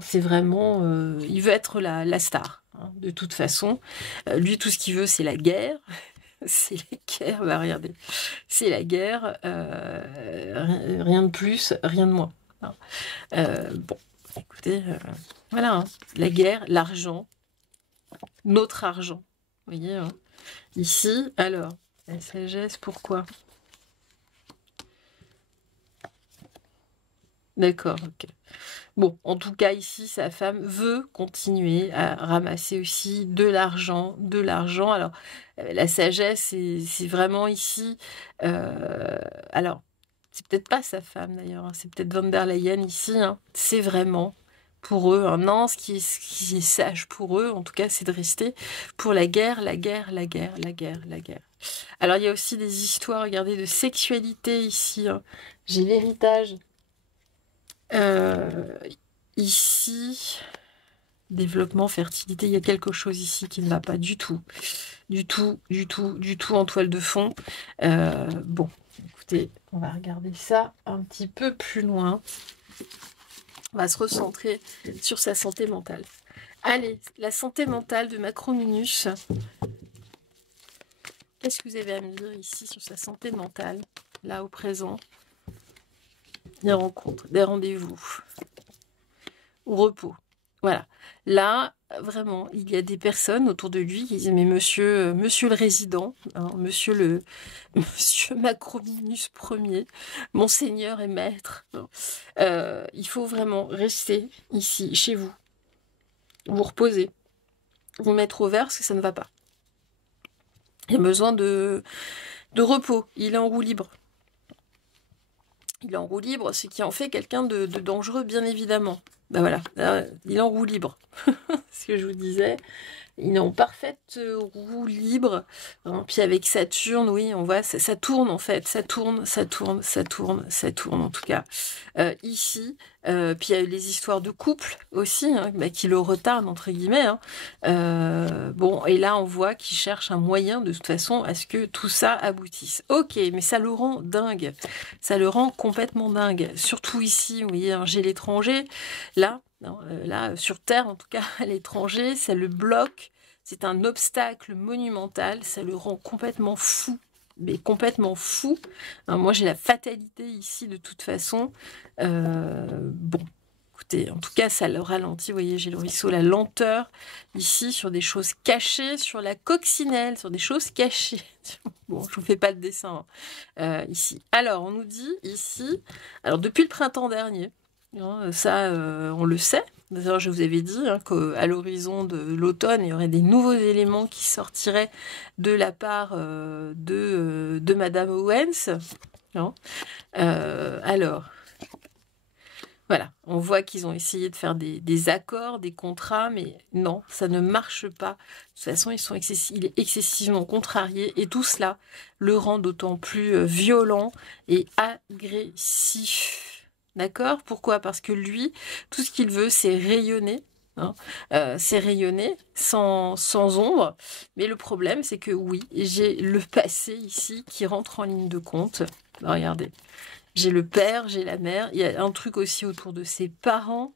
C'est vraiment, il veut être la star. Hein, de toute façon, lui, tout ce qu'il veut, c'est la guerre. C'est la guerre, bah regardez, c'est la guerre, rien de plus, rien de moins. Hein. Bon, écoutez, voilà, hein, la guerre, l'argent, notre argent, vous voyez, hein. Ici, alors, la sagesse, pourquoi? D'accord, ok. Bon, en tout cas, ici, sa femme veut continuer à ramasser aussi de l'argent, de l'argent. Alors, la sagesse, c'est vraiment ici... alors, c'est peut-être pas sa femme, d'ailleurs. Hein, c'est peut-être Van der Leyen, ici. Hein, c'est vraiment, pour eux, un an, ce qui est sage pour eux, en tout cas, c'est de rester pour la guerre, la guerre, la guerre, la guerre, la guerre. Alors, il y a aussi des histoires, regardez, de sexualité, ici. Hein. J'ai l'héritage... Euh, ici, développement, fertilité, il y a quelque chose ici qui ne va pas du tout. Du tout, du tout, du tout en toile de fond. Bon, écoutez, on va regarder ça un petit peu plus loin. On va se recentrer sur sa santé mentale. Allez, la santé mentale de Macrominus. Qu'est-ce que vous avez à me dire ici sur sa santé mentale, là au présent? Des rencontres, des rendez-vous, au repos. Voilà. Là, vraiment, il y a des personnes autour de lui qui disent mais monsieur le résident, hein, monsieur Macrominus Ier, monseigneur et maître, il faut vraiment rester ici, chez vous, vous reposer, vous mettre au vert parce que ça ne va pas. Il y a besoin de repos. Il est en roue libre. Il est en roue libre, ce qui en fait quelqu'un de dangereux, bien évidemment. Ben voilà, il est en roue libre. Ce que je vous disais, il est en parfaite roue libre. Hein. Puis avec Saturne, oui, on voit, ça tourne en fait. Ça tourne en tout cas. Ici, puis il y a eu les histoires de couple aussi, hein, bah, qui le retardent, entre guillemets. Hein. Bon, et là, on voit qu'il cherche un moyen, de toute façon, à ce que tout ça aboutisse. Ok, mais ça le rend dingue. Ça le rend complètement dingue. Surtout ici, vous voyez, j'ai l'étranger. Là, non, là, sur Terre, en tout cas, à l'étranger, ça le bloque. C'est un obstacle monumental. Ça le rend complètement fou. Mais complètement fou. Hein, moi, j'ai la fatalité ici, de toute façon. Bon, écoutez, en tout cas, ça le ralentit. Vous voyez, j'ai le ruisseau, la lenteur. Ici, sur des choses cachées, sur la coccinelle, sur des choses cachées. Bon, je vous fais pas le dessin ici. Alors, on nous dit ici... Alors, depuis le printemps dernier... Ça, on le sait. D'ailleurs, je vous avais dit hein, qu'à l'horizon de l'automne, il y aurait des nouveaux éléments qui sortiraient de la part de Madame Owens. Hein. Alors, Voilà, on voit qu'ils ont essayé de faire des accords, des contrats, mais non, ça ne marche pas. De toute façon, il est excessivement contrarié et tout cela le rend d'autant plus violent et agressif. D'accord? Pourquoi? Parce que lui, tout ce qu'il veut, c'est rayonner. Hein, c'est rayonner sans ombre. Mais le problème, c'est que oui, j'ai le passé ici qui rentre en ligne de compte. Regardez. J'ai le père, j'ai la mère. Il y a un truc aussi autour de ses parents.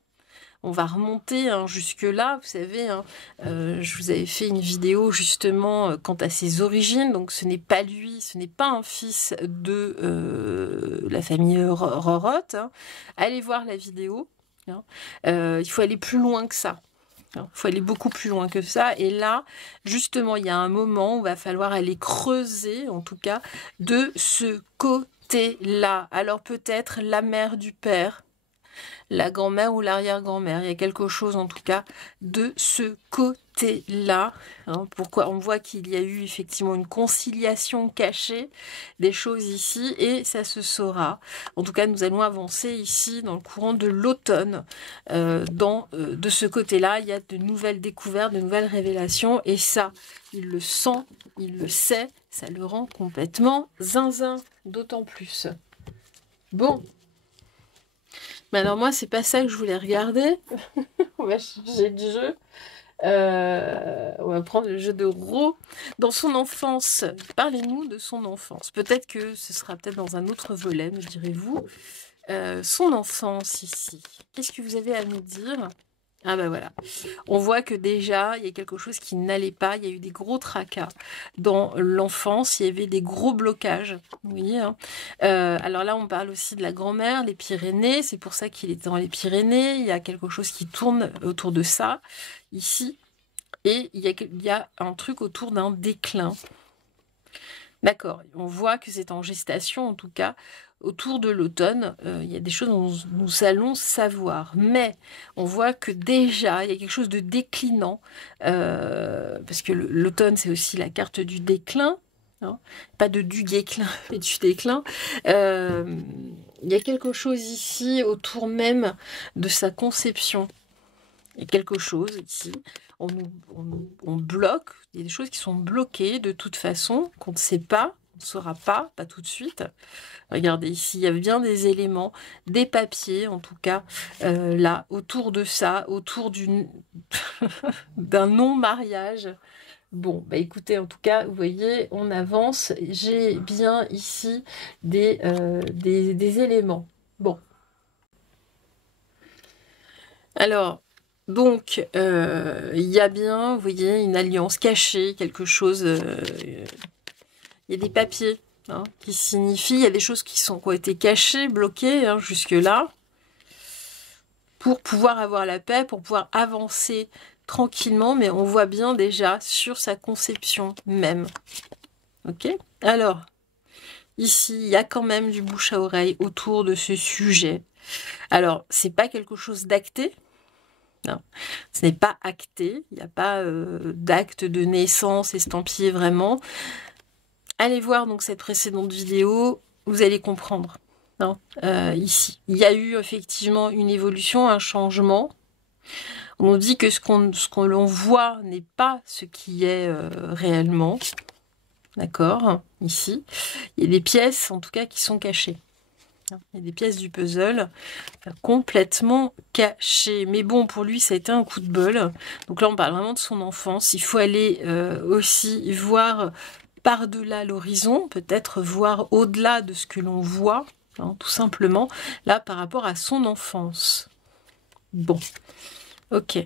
On va remonter hein, jusque-là, vous savez, hein, je vous avais fait une vidéo justement quant à ses origines, donc ce n'est pas lui, ce n'est pas un fils de la famille Rorotte. Hein. Allez voir la vidéo, hein. Il faut aller plus loin que ça. Il faut aller beaucoup plus loin que ça. Et là, justement, il y a un moment où il va falloir aller creuser, en tout cas, de ce côté-là. Alors peut-être la mère du père, la grand-mère ou l'arrière-grand-mère. Il y a quelque chose, en tout cas, de ce côté-là. Hein, pourquoi on voit qu'il y a eu effectivement une conciliation cachée des choses ici et ça se saura. En tout cas, nous allons avancer ici dans le courant de l'automne. De ce côté-là, il y a de nouvelles découvertes, de nouvelles révélations et ça, il le sent, il le sait, ça le rend complètement zinzin, d'autant plus. Bon. Mais alors moi, c'est pas ça que je voulais regarder. On va changer de jeu. On va prendre le jeu de Ro. Dans son enfance, parlez-nous de son enfance. Peut-être que ce sera peut-être dans un autre volet, me direz-vous. Son enfance ici. Qu'est-ce que vous avez à nous dire? Ah ben voilà, on voit que déjà, il y a quelque chose qui n'allait pas, il y a eu des gros tracas dans l'enfance, il y avait des gros blocages, vous voyez. Hein. Alors là, on parle aussi de la grand-mère, les Pyrénées, c'est pour ça qu'il est dans les Pyrénées, il y a quelque chose qui tourne autour de ça, ici, et il y a un truc autour d'un déclin. D'accord, on voit que c'est en gestation, en tout cas, autour de l'automne, il y a des choses dont nous allons savoir. Mais on voit que déjà, il y a quelque chose de déclinant, parce que l'automne, c'est aussi la carte du déclin, hein, pas du déclin, mais du déclin. Il y a quelque chose ici autour même de sa conception. Il y a quelque chose ici. On bloque, il y a des choses qui sont bloquées de toute façon, qu'on ne sait pas, on ne saura pas tout de suite. Regardez ici, il y a bien des éléments, des papiers en tout cas, là, autour de ça, autour d'un non-mariage. Bon, bah écoutez, en tout cas, vous voyez, on avance. J'ai bien ici des éléments. Bon. Alors, donc, il y a bien, vous voyez, une alliance cachée, quelque chose... il y a des papiers hein, qui signifient... Il y a des choses qui ont été cachées, bloquées hein, jusque-là, pour pouvoir avoir la paix, pour pouvoir avancer tranquillement, mais on voit bien déjà sur sa conception même. Ok? Alors, ici, il y a quand même du bouche à oreille autour de ce sujet. Alors, c'est pas quelque chose d'acté, non, ce n'est pas acté, il n'y a pas d'acte de naissance estampillé vraiment. Allez voir donc cette précédente vidéo, vous allez comprendre. Hein, ici, il y a eu effectivement une évolution, un changement. On nous dit que ce qu'on l'on voit n'est pas ce qui est réellement. D'accord, ici. Il y a des pièces, en tout cas, qui sont cachées. Il y a des pièces du puzzle complètement cachées. Mais bon, pour lui, ça a été un coup de bol. Donc là, on parle vraiment de son enfance. Il faut aller aussi voir par-delà l'horizon, peut-être voir au-delà de ce que l'on voit, hein, tout simplement, là, par rapport à son enfance. Bon, ok.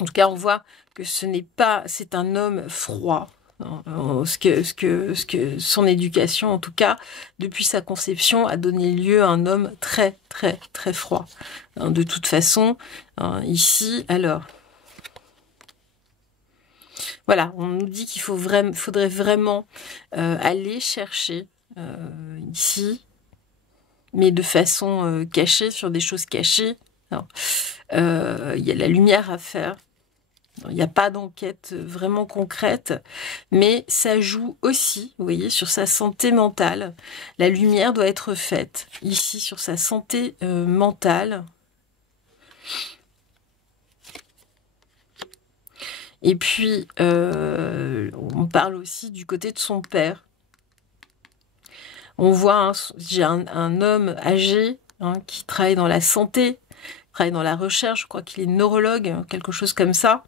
En tout cas, on voit que c'est un homme froid. Son éducation, en tout cas, depuis sa conception, a donné lieu à un homme très, très, très froid. De toute façon, ici, alors, voilà, on nous dit qu'il faudrait vraiment aller chercher ici, mais de façon cachée, sur des choses cachées. Il y a la lumière à faire. Il n'y a pas d'enquête vraiment concrète, mais ça joue aussi, vous voyez, sur sa santé mentale. La lumière doit être faite ici sur sa santé mentale. Et puis, on parle aussi du côté de son père. On voit, hein, j'ai un homme âgé hein, qui travaille dans la santé, travaille dans la recherche, je crois qu'il est neurologue, quelque chose comme ça.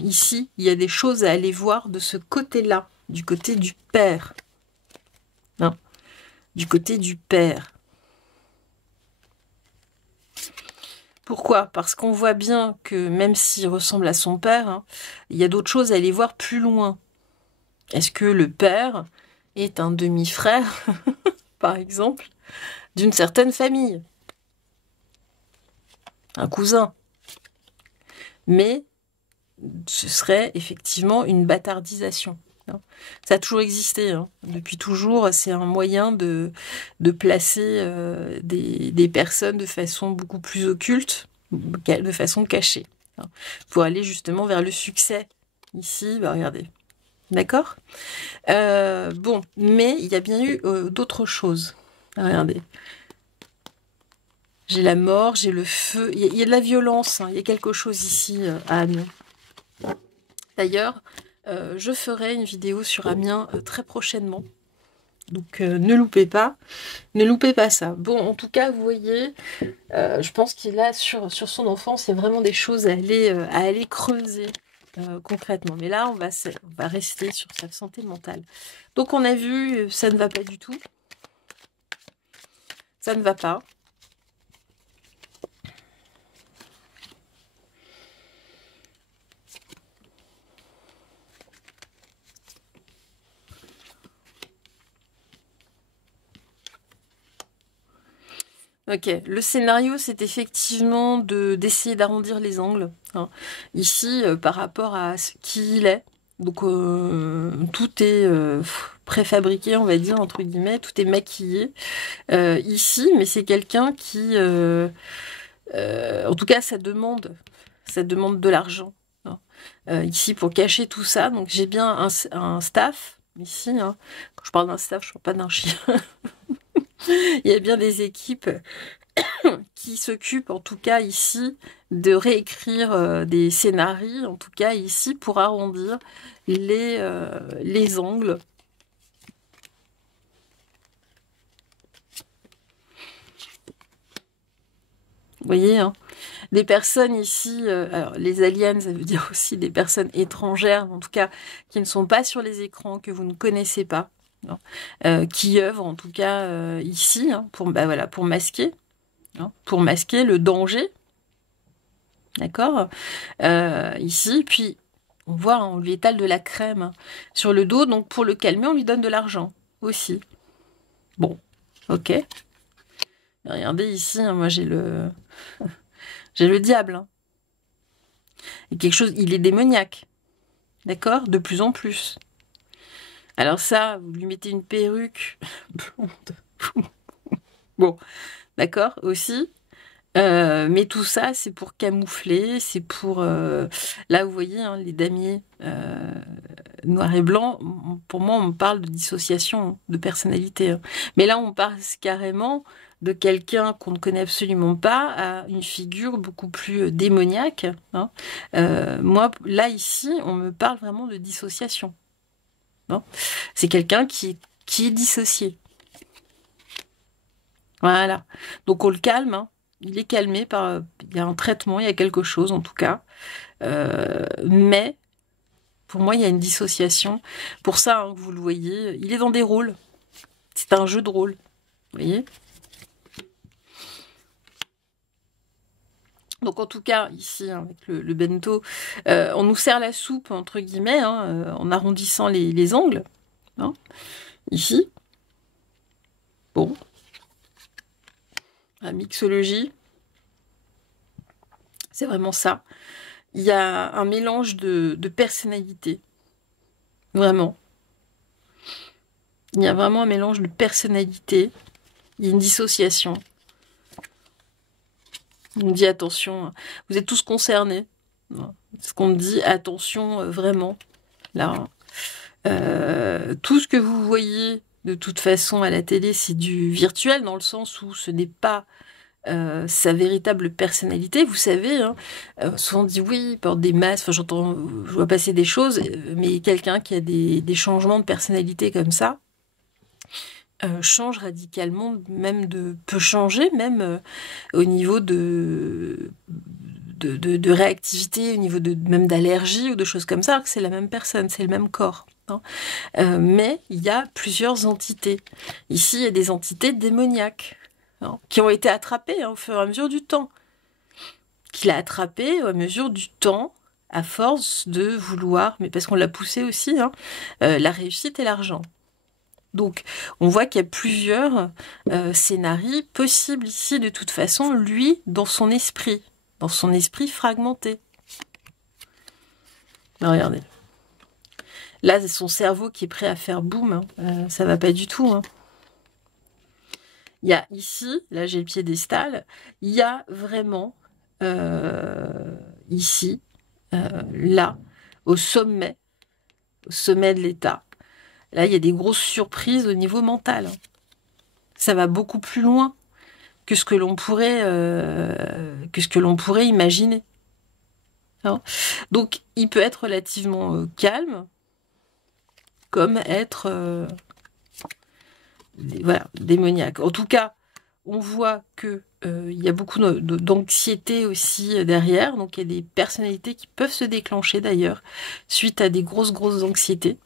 Ici, il y a des choses à aller voir de ce côté-là, du côté du père. Hein, du côté du père. Pourquoi? Parce qu'on voit bien que même s'il ressemble à son père, hein, il y a d'autres choses à aller voir plus loin. Est-ce que le père est un demi-frère, par exemple, d'une certaine famille? Un cousin. Mais ce serait effectivement une bâtardisation. Ça a toujours existé. Hein. Depuis toujours, c'est un moyen de placer des personnes de façon beaucoup plus occulte, de façon cachée. Hein, pour aller justement vers le succès. Ici, bah regardez. D'accord bon, mais il y a bien eu d'autres choses. Regardez. J'ai la mort, j'ai le feu. Il y a de la violence. Hein. Il y a quelque chose ici à Amiens. D'ailleurs, je ferai une vidéo sur Amiens très prochainement. Donc ne loupez pas ça. Bon, en tout cas, vous voyez, je pense qu'il a sur son enfance, il y a vraiment des choses à aller creuser concrètement. Mais là, on va rester sur sa santé mentale. Donc on a vu, ça ne va pas du tout. Ça ne va pas. Ok, le scénario, c'est effectivement d'essayer d'arrondir les angles. Hein. Ici, par rapport à qui il est. Donc, tout est préfabriqué, on va dire, entre guillemets. Tout est maquillé. Ici, mais c'est quelqu'un qui... en tout cas, ça demande de l'argent. Hein. Ici, pour cacher tout ça. Donc, j'ai bien un staff. Ici, hein. Quand je parle d'un staff, je ne parle pas d'un chien. Il y a bien des équipes qui s'occupent, en tout cas ici, de réécrire des scénarios, en tout cas ici, pour arrondir les angles. Vous voyez, hein, des personnes ici, alors les aliens, ça veut dire aussi des personnes étrangères, en tout cas, qui ne sont pas sur les écrans, que vous ne connaissez pas. Qui œuvrent en tout cas ici hein, voilà, pour masquer le danger, d'accord ici, puis on voit, hein, on lui étale de la crème hein, sur le dos, donc pour le calmer, on lui donne de l'argent aussi. Bon, ok. Regardez ici, hein, moi j'ai le diable. Hein. Et quelque chose, il est démoniaque, d'accord, de plus en plus. Alors ça, vous lui mettez une perruque blonde. Bon, d'accord, aussi. Mais tout ça, c'est pour camoufler, c'est pour... là, vous voyez, hein, les damiers noir et blanc, pour moi, on parle de dissociation de personnalité. Hein. Mais là, on parle carrément de quelqu'un qu'on ne connaît absolument pas à une figure beaucoup plus démoniaque. Hein. Moi, là, ici, on me parle vraiment de dissociation. C'est quelqu'un qui est dissocié. Voilà. Donc on le calme. Hein. Il est calmé par... Il y a un traitement, il y a quelque chose en tout cas. Mais pour moi, il y a une dissociation. Pour ça, hein, vous le voyez, il est dans des rôles. C'est un jeu de rôle. Vous voyez ? Donc en tout cas, ici, hein, avec le bento, on nous sert la soupe, entre guillemets, hein, en arrondissant les angles. Hein, ici. Bon. La mixologie. C'est vraiment ça. Il y a un mélange de personnalités. Vraiment. Il y a vraiment un mélange de personnalités. Il y a une dissociation. On dit attention, vous êtes tous concernés. Ce qu'on me dit, attention, vraiment, là. Tout ce que vous voyez, de toute façon, à la télé, c'est du virtuel, dans le sens où ce n'est pas sa véritable personnalité. Vous savez, hein, souvent on dit oui, il porte des masques, enfin, je vois passer des choses, mais quelqu'un qui a des changements de personnalité comme ça, change radicalement, peut changer même au niveau de réactivité, au niveau même d'allergie ou de choses comme ça, alors que c'est la même personne, c'est le même corps. Hein. Mais il y a plusieurs entités. Ici, il y a des entités démoniaques, hein, qui ont été attrapées, hein, au fur et à mesure du temps. Qu'il a attrapé à mesure du temps, à force de vouloir, mais parce qu'on l'a poussé aussi, hein, la réussite et l'argent. Donc, on voit qu'il y a plusieurs scénarios possibles ici, de toute façon, lui, dans son esprit fragmenté. Alors, regardez. Là, c'est son cerveau qui est prêt à faire boum. Hein. Ça va pas du tout. Hein. Il y a ici, là j'ai le piédestal, il y a vraiment ici, là, au sommet de l'État. Là, il y a des grosses surprises au niveau mental. Ça va beaucoup plus loin que ce que l'on pourrait imaginer. Hein. Donc, il peut être relativement calme, comme être voilà, démoniaque. En tout cas, on voit que il y a beaucoup d'anxiété aussi derrière. Donc, il y a des personnalités qui peuvent se déclencher d'ailleurs suite à des grosses anxiétés.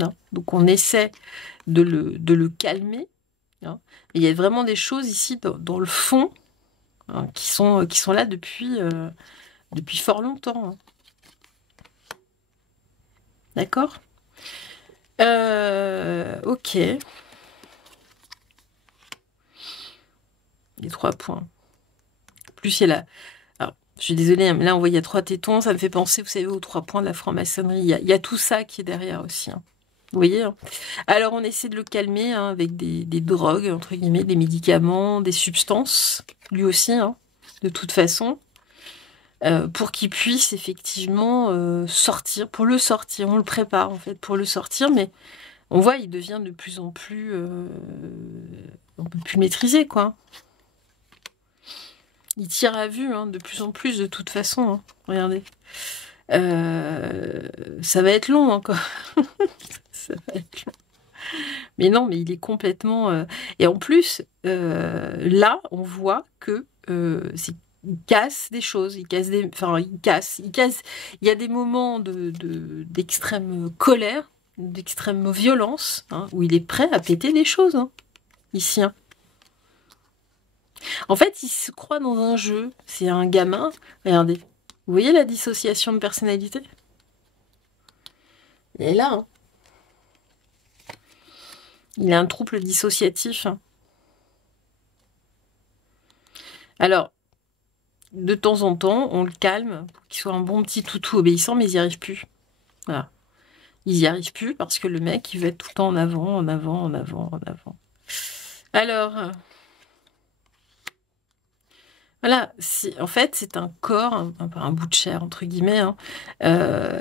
Hein. Donc on essaie de le calmer. Hein. Et il y a vraiment des choses ici dans le fond, hein, qui sont là depuis fort longtemps. Hein. D'accord ? Ok. Les 3 points. Plus il y a la... Alors, je suis désolée, mais là on voit il y a 3 tétons, ça me fait penser, vous savez, aux 3 points de la franc-maçonnerie. Il y a tout ça qui est derrière aussi. Hein. Vous voyez, hein. Alors on essaie de le calmer, hein, avec des drogues, entre guillemets, des médicaments, des substances, lui aussi, hein, de toute façon, pour qu'il puisse effectivement sortir, pour le sortir. On le prépare en fait pour le sortir, mais on voit il devient de plus en plus, on peut plus le maîtriser, quoi. Il tire à vue, hein, de plus en plus de toute façon. Hein. Regardez. Ça va être long encore. Ça va être long. Mais non, mais il est complètement... Et en plus, là, on voit que il casse des choses, il casse des... Enfin, il casse... Il y a des moments d'extrême colère, d'extrême violence, hein, où il est prêt à péter des choses, hein, ici. Hein. En fait, il se croit dans un jeu. C'est un gamin. Regardez. Vous voyez la dissociation de personnalité ? Il est là, hein. Il a un trouble dissociatif. Hein. Alors, de temps en temps, on le calme pour qu'il soit un bon petit toutou obéissant, mais ils n'y arrivent plus. Voilà. Ils n'y arrivent plus parce que le mec, il veut être tout le temps en avant, en avant, en avant, en avant. Alors, voilà, en fait, c'est un corps, un bout de chair, entre guillemets, hein,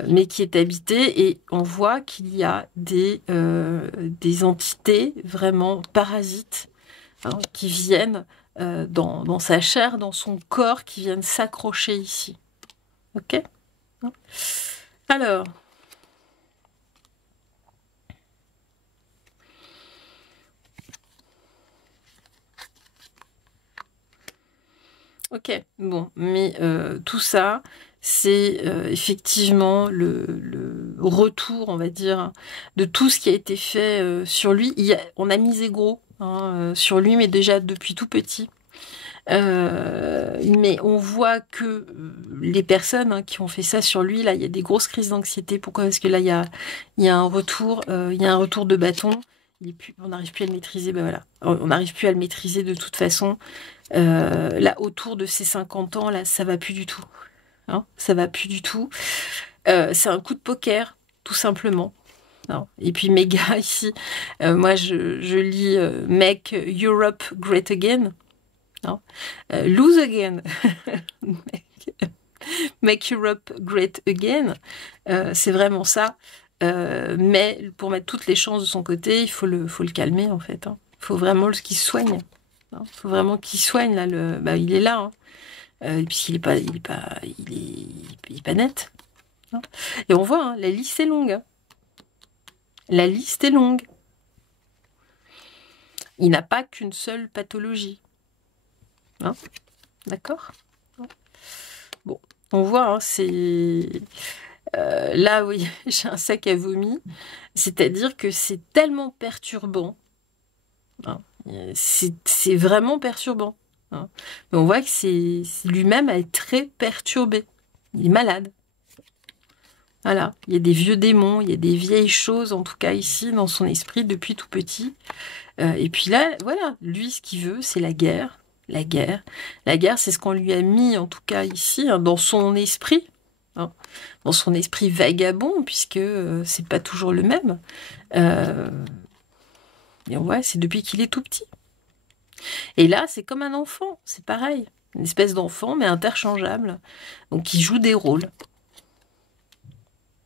mais qui est habité, et on voit qu'il y a des entités vraiment parasites, hein, qui viennent dans sa chair, dans son corps, qui viennent s'accrocher ici. Ok ? Alors... Ok, bon, mais tout ça, c'est effectivement le retour, on va dire, de tout ce qui a été fait sur lui. On a misé gros, hein, sur lui, mais déjà depuis tout petit. Mais on voit que les personnes, hein, qui ont fait ça sur lui, là, il y a des grosses crises d'anxiété. Pourquoi ? Parce que là, il y a un retour de bâton. On n'arrive plus à le maîtriser. Ben voilà, on n'arrive plus à le maîtriser de toute façon. Là, autour de ses 50 ans, là, ça va plus du tout. Hein, ça va plus du tout. C'est un coup de poker, tout simplement. Non. Et puis mes gars ici, moi je lis Make Europe Great Again. Non. Lose Again. Make Europe Great Again, c'est vraiment ça. Mais pour mettre toutes les chances de son côté, il faut le calmer en fait. Hein. Il faut vraiment qu'il soigne. Il faut vraiment qu'il soigne là. Il est là. Hein. Puisqu'il est pas, il est pas net. Hein. Et on voit, hein, la liste est longue. Hein. La liste est longue. Il n'a pas qu'une seule pathologie. Hein. D'accord. Bon, on voit, hein, c'est... là, oui, j'ai un sac à vomi. C'est-à-dire que c'est tellement perturbant. Hein, c'est vraiment perturbant. Hein. Mais on voit que c'est lui-même est très perturbé. Il est malade. Voilà, il y a des vieux démons, il y a des vieilles choses, en tout cas ici, dans son esprit, depuis tout petit. Et puis là, voilà, lui, ce qu'il veut, c'est la guerre. La guerre. La guerre, c'est ce qu'on lui a mis, en tout cas ici, hein, dans son esprit. Hein, dans son esprit vagabond, puisque c'est pas toujours le même. Et on voit, c'est depuis qu'il est tout petit. Et là, c'est comme un enfant, c'est pareil. Une espèce d'enfant, mais interchangeable. Donc, il joue des rôles.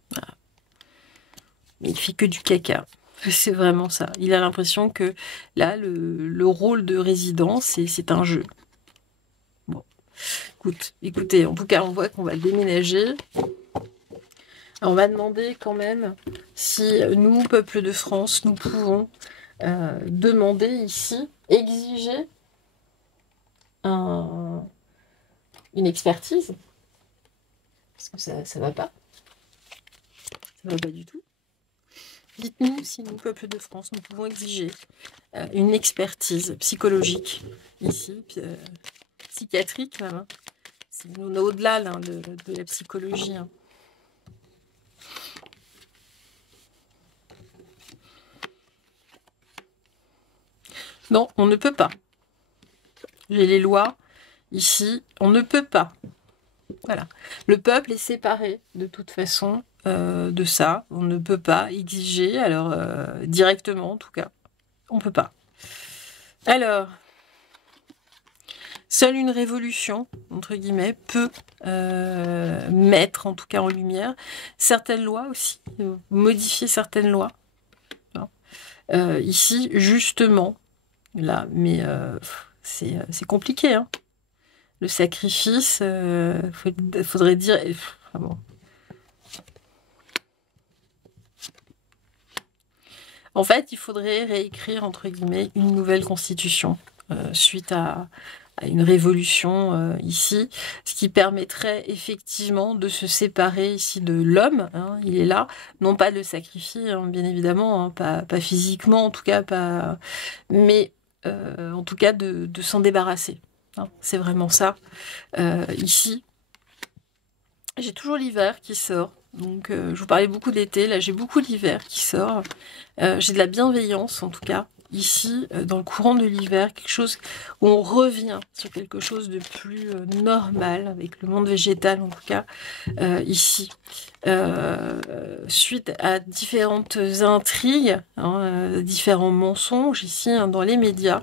Voilà. Mais il fait que du caca. C'est vraiment ça. Il a l'impression que là, le rôle de résident, c'est un jeu. Bon. Écoutez, en tout cas, on voit qu'on va déménager. On va demander quand même si nous, peuple de France, nous pouvons demander ici, exiger une expertise. Parce que ça va pas. Ça va pas du tout. Dites-nous si nous, peuple de France, nous pouvons exiger une expertise psychologique ici, psychiatrique même. Hein. On est au-delà là, de la psychologie. Hein. Non, on ne peut pas. J'ai les lois ici, on ne peut pas. Voilà. Le peuple est séparé de toute façon de ça. On ne peut pas exiger, alors directement en tout cas. On ne peut pas. Alors, seule une révolution, entre guillemets, peut mettre en tout cas en lumière certaines lois aussi, modifier certaines lois. Ici, justement, là, mais c'est compliqué, hein. Le sacrifice, faudrait dire... Bon. En fait, il faudrait réécrire, entre guillemets, une nouvelle constitution suite à une révolution ici, ce qui permettrait effectivement de se séparer ici de l'homme, hein, il est là, non pas de le sacrifier, hein, bien évidemment, hein, pas physiquement, en tout cas, pas, mais en tout cas de s'en débarrasser. Hein, c'est vraiment ça. Ici, j'ai toujours l'hiver qui sort. Donc, je vous parlais beaucoup de l'été. Là, j'ai beaucoup l'hiver qui sort. J'ai de la bienveillance, en tout cas. Ici, dans le courant de l'hiver, quelque chose où on revient sur quelque chose de plus normal, avec le monde végétal, en tout cas, ici. Suite à différentes intrigues, hein, différents mensonges, ici, hein, dans les médias,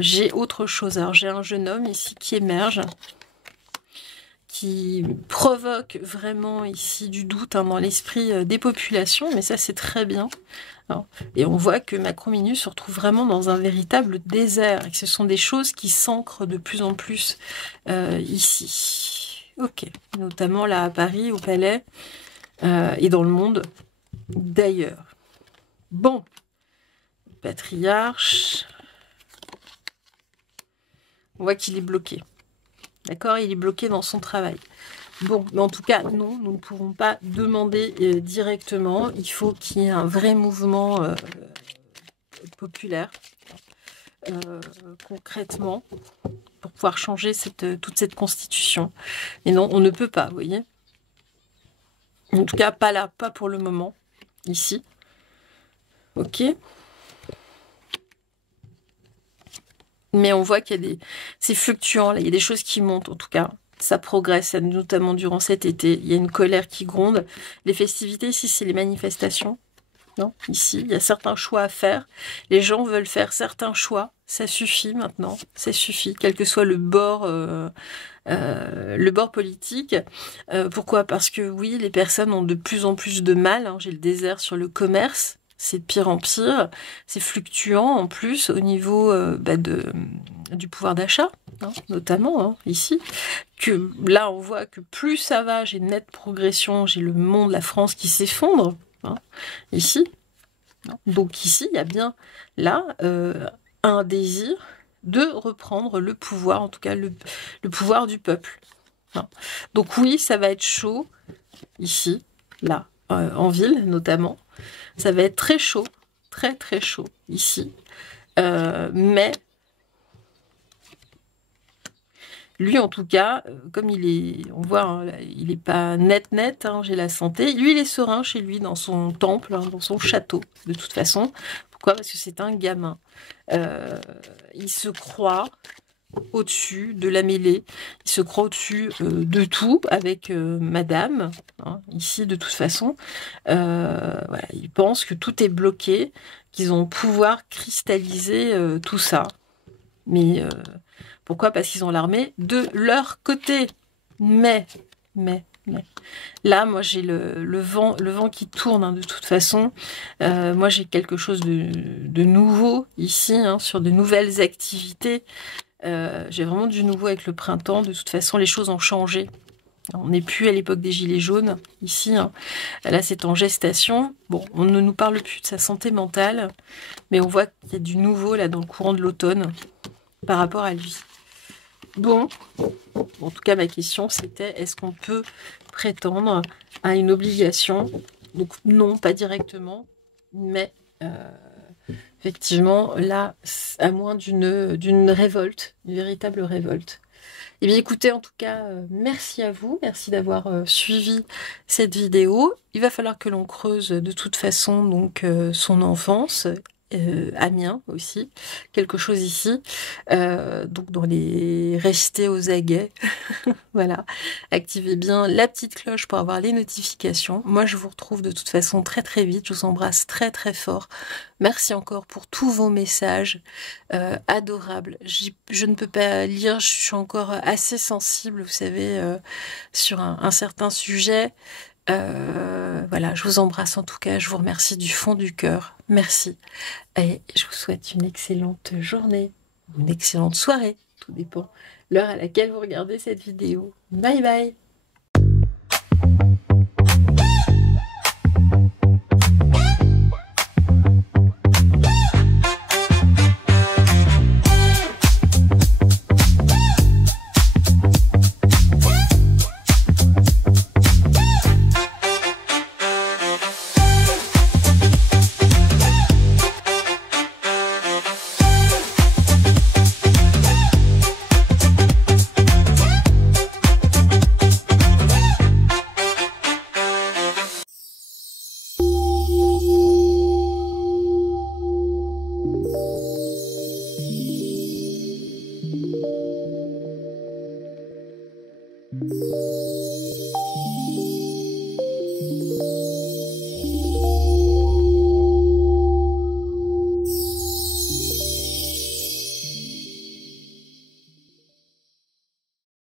j'ai autre chose. Alors, j'ai un jeune homme ici qui émerge, qui provoque vraiment ici du doute, hein, dans l'esprit des populations, mais ça c'est très bien. Hein. Et on voit que Macrominus se retrouve vraiment dans un véritable désert, et que ce sont des choses qui s'ancrent de plus en plus ici. Ok, notamment là à Paris, au Palais, et dans le monde d'ailleurs. Bon, patriarche, on voit qu'il est bloqué. D'accord, il est bloqué dans son travail. Bon, mais en tout cas, non, nous ne pouvons pas demander directement. Il faut qu'il y ait un vrai mouvement populaire, concrètement, pour pouvoir changer toute cette constitution. Et non, on ne peut pas, vous voyez. En tout cas, pas là, pas pour le moment, ici. Ok. Mais on voit qu'il y a c'est fluctuant, là, il y a des choses qui montent, en tout cas. Ça progresse, notamment durant cet été. Il y a une colère qui gronde. Les festivités, ici, c'est les manifestations. Non, ici, il y a certains choix à faire. Les gens veulent faire certains choix. Ça suffit maintenant. Ça suffit, quel que soit le bord le bord politique. Pourquoi? Parce que oui, les personnes ont de plus en plus de mal, hein. J'ai le désert sur le commerce, c'est de pire en pire, c'est fluctuant en plus au niveau du pouvoir d'achat, hein, notamment hein, ici. Que là, on voit que plus ça va, j'ai une nette progression, j'ai le monde, la France qui s'effondre, hein, ici. Donc ici, il y a bien là un désir de reprendre le pouvoir, en tout cas le pouvoir du peuple. Hein. Donc oui, ça va être chaud ici, là, en ville notamment. Ça va être très chaud, très très chaud ici. Mais lui, en tout cas, comme il est, on voit, hein, il n'est pas net, hein, j'ai la santé. Lui, il est serein chez lui, dans son temple, hein, dans son château, de toute façon. Pourquoi? Parce que c'est un gamin. Il se croit au-dessus de la mêlée, il se croit au-dessus de tout avec madame, hein, ici de toute façon. Voilà, il pense que tout est bloqué, qu'ils ont pouvoir cristalliser tout ça. Mais pourquoi? Parce qu'ils ont l'armée de leur côté. Mais. Là, moi, j'ai le vent qui tourne, hein, de toute façon. Moi, j'ai quelque chose de nouveau ici, hein, sur de nouvelles activités. J'ai vraiment du nouveau avec le printemps. De toute façon, les choses ont changé. On n'est plus à l'époque des gilets jaunes, ici. Hein. Là, c'est en gestation. Bon, on ne nous parle plus de sa santé mentale, mais on voit qu'il y a du nouveau, là, dans le courant de l'automne, par rapport à lui. Bon, en tout cas, ma question, c'était, est-ce qu'on peut prétendre à une obligation? Donc, non, pas directement, mais effectivement, là, à moins d'une révolte, une véritable révolte. Eh bien, écoutez, en tout cas, merci à vous, merci d'avoir suivi cette vidéo. Il va falloir que l'on creuse de toute façon donc son enfance. Amiens aussi, quelque chose ici, donc dans les rester aux aguets, voilà, activez bien la petite cloche pour avoir les notifications. Moi je vous retrouve de toute façon très très vite, je vous embrasse très très fort, merci encore pour tous vos messages adorables. Je ne peux pas lire, je suis encore assez sensible, vous savez, sur un certain sujet. Voilà, je vous embrasse en tout cas, je vous remercie du fond du cœur, merci. Et je vous souhaite une excellente journée, une excellente soirée, tout dépend l'heure à laquelle vous regardez cette vidéo. Bye bye!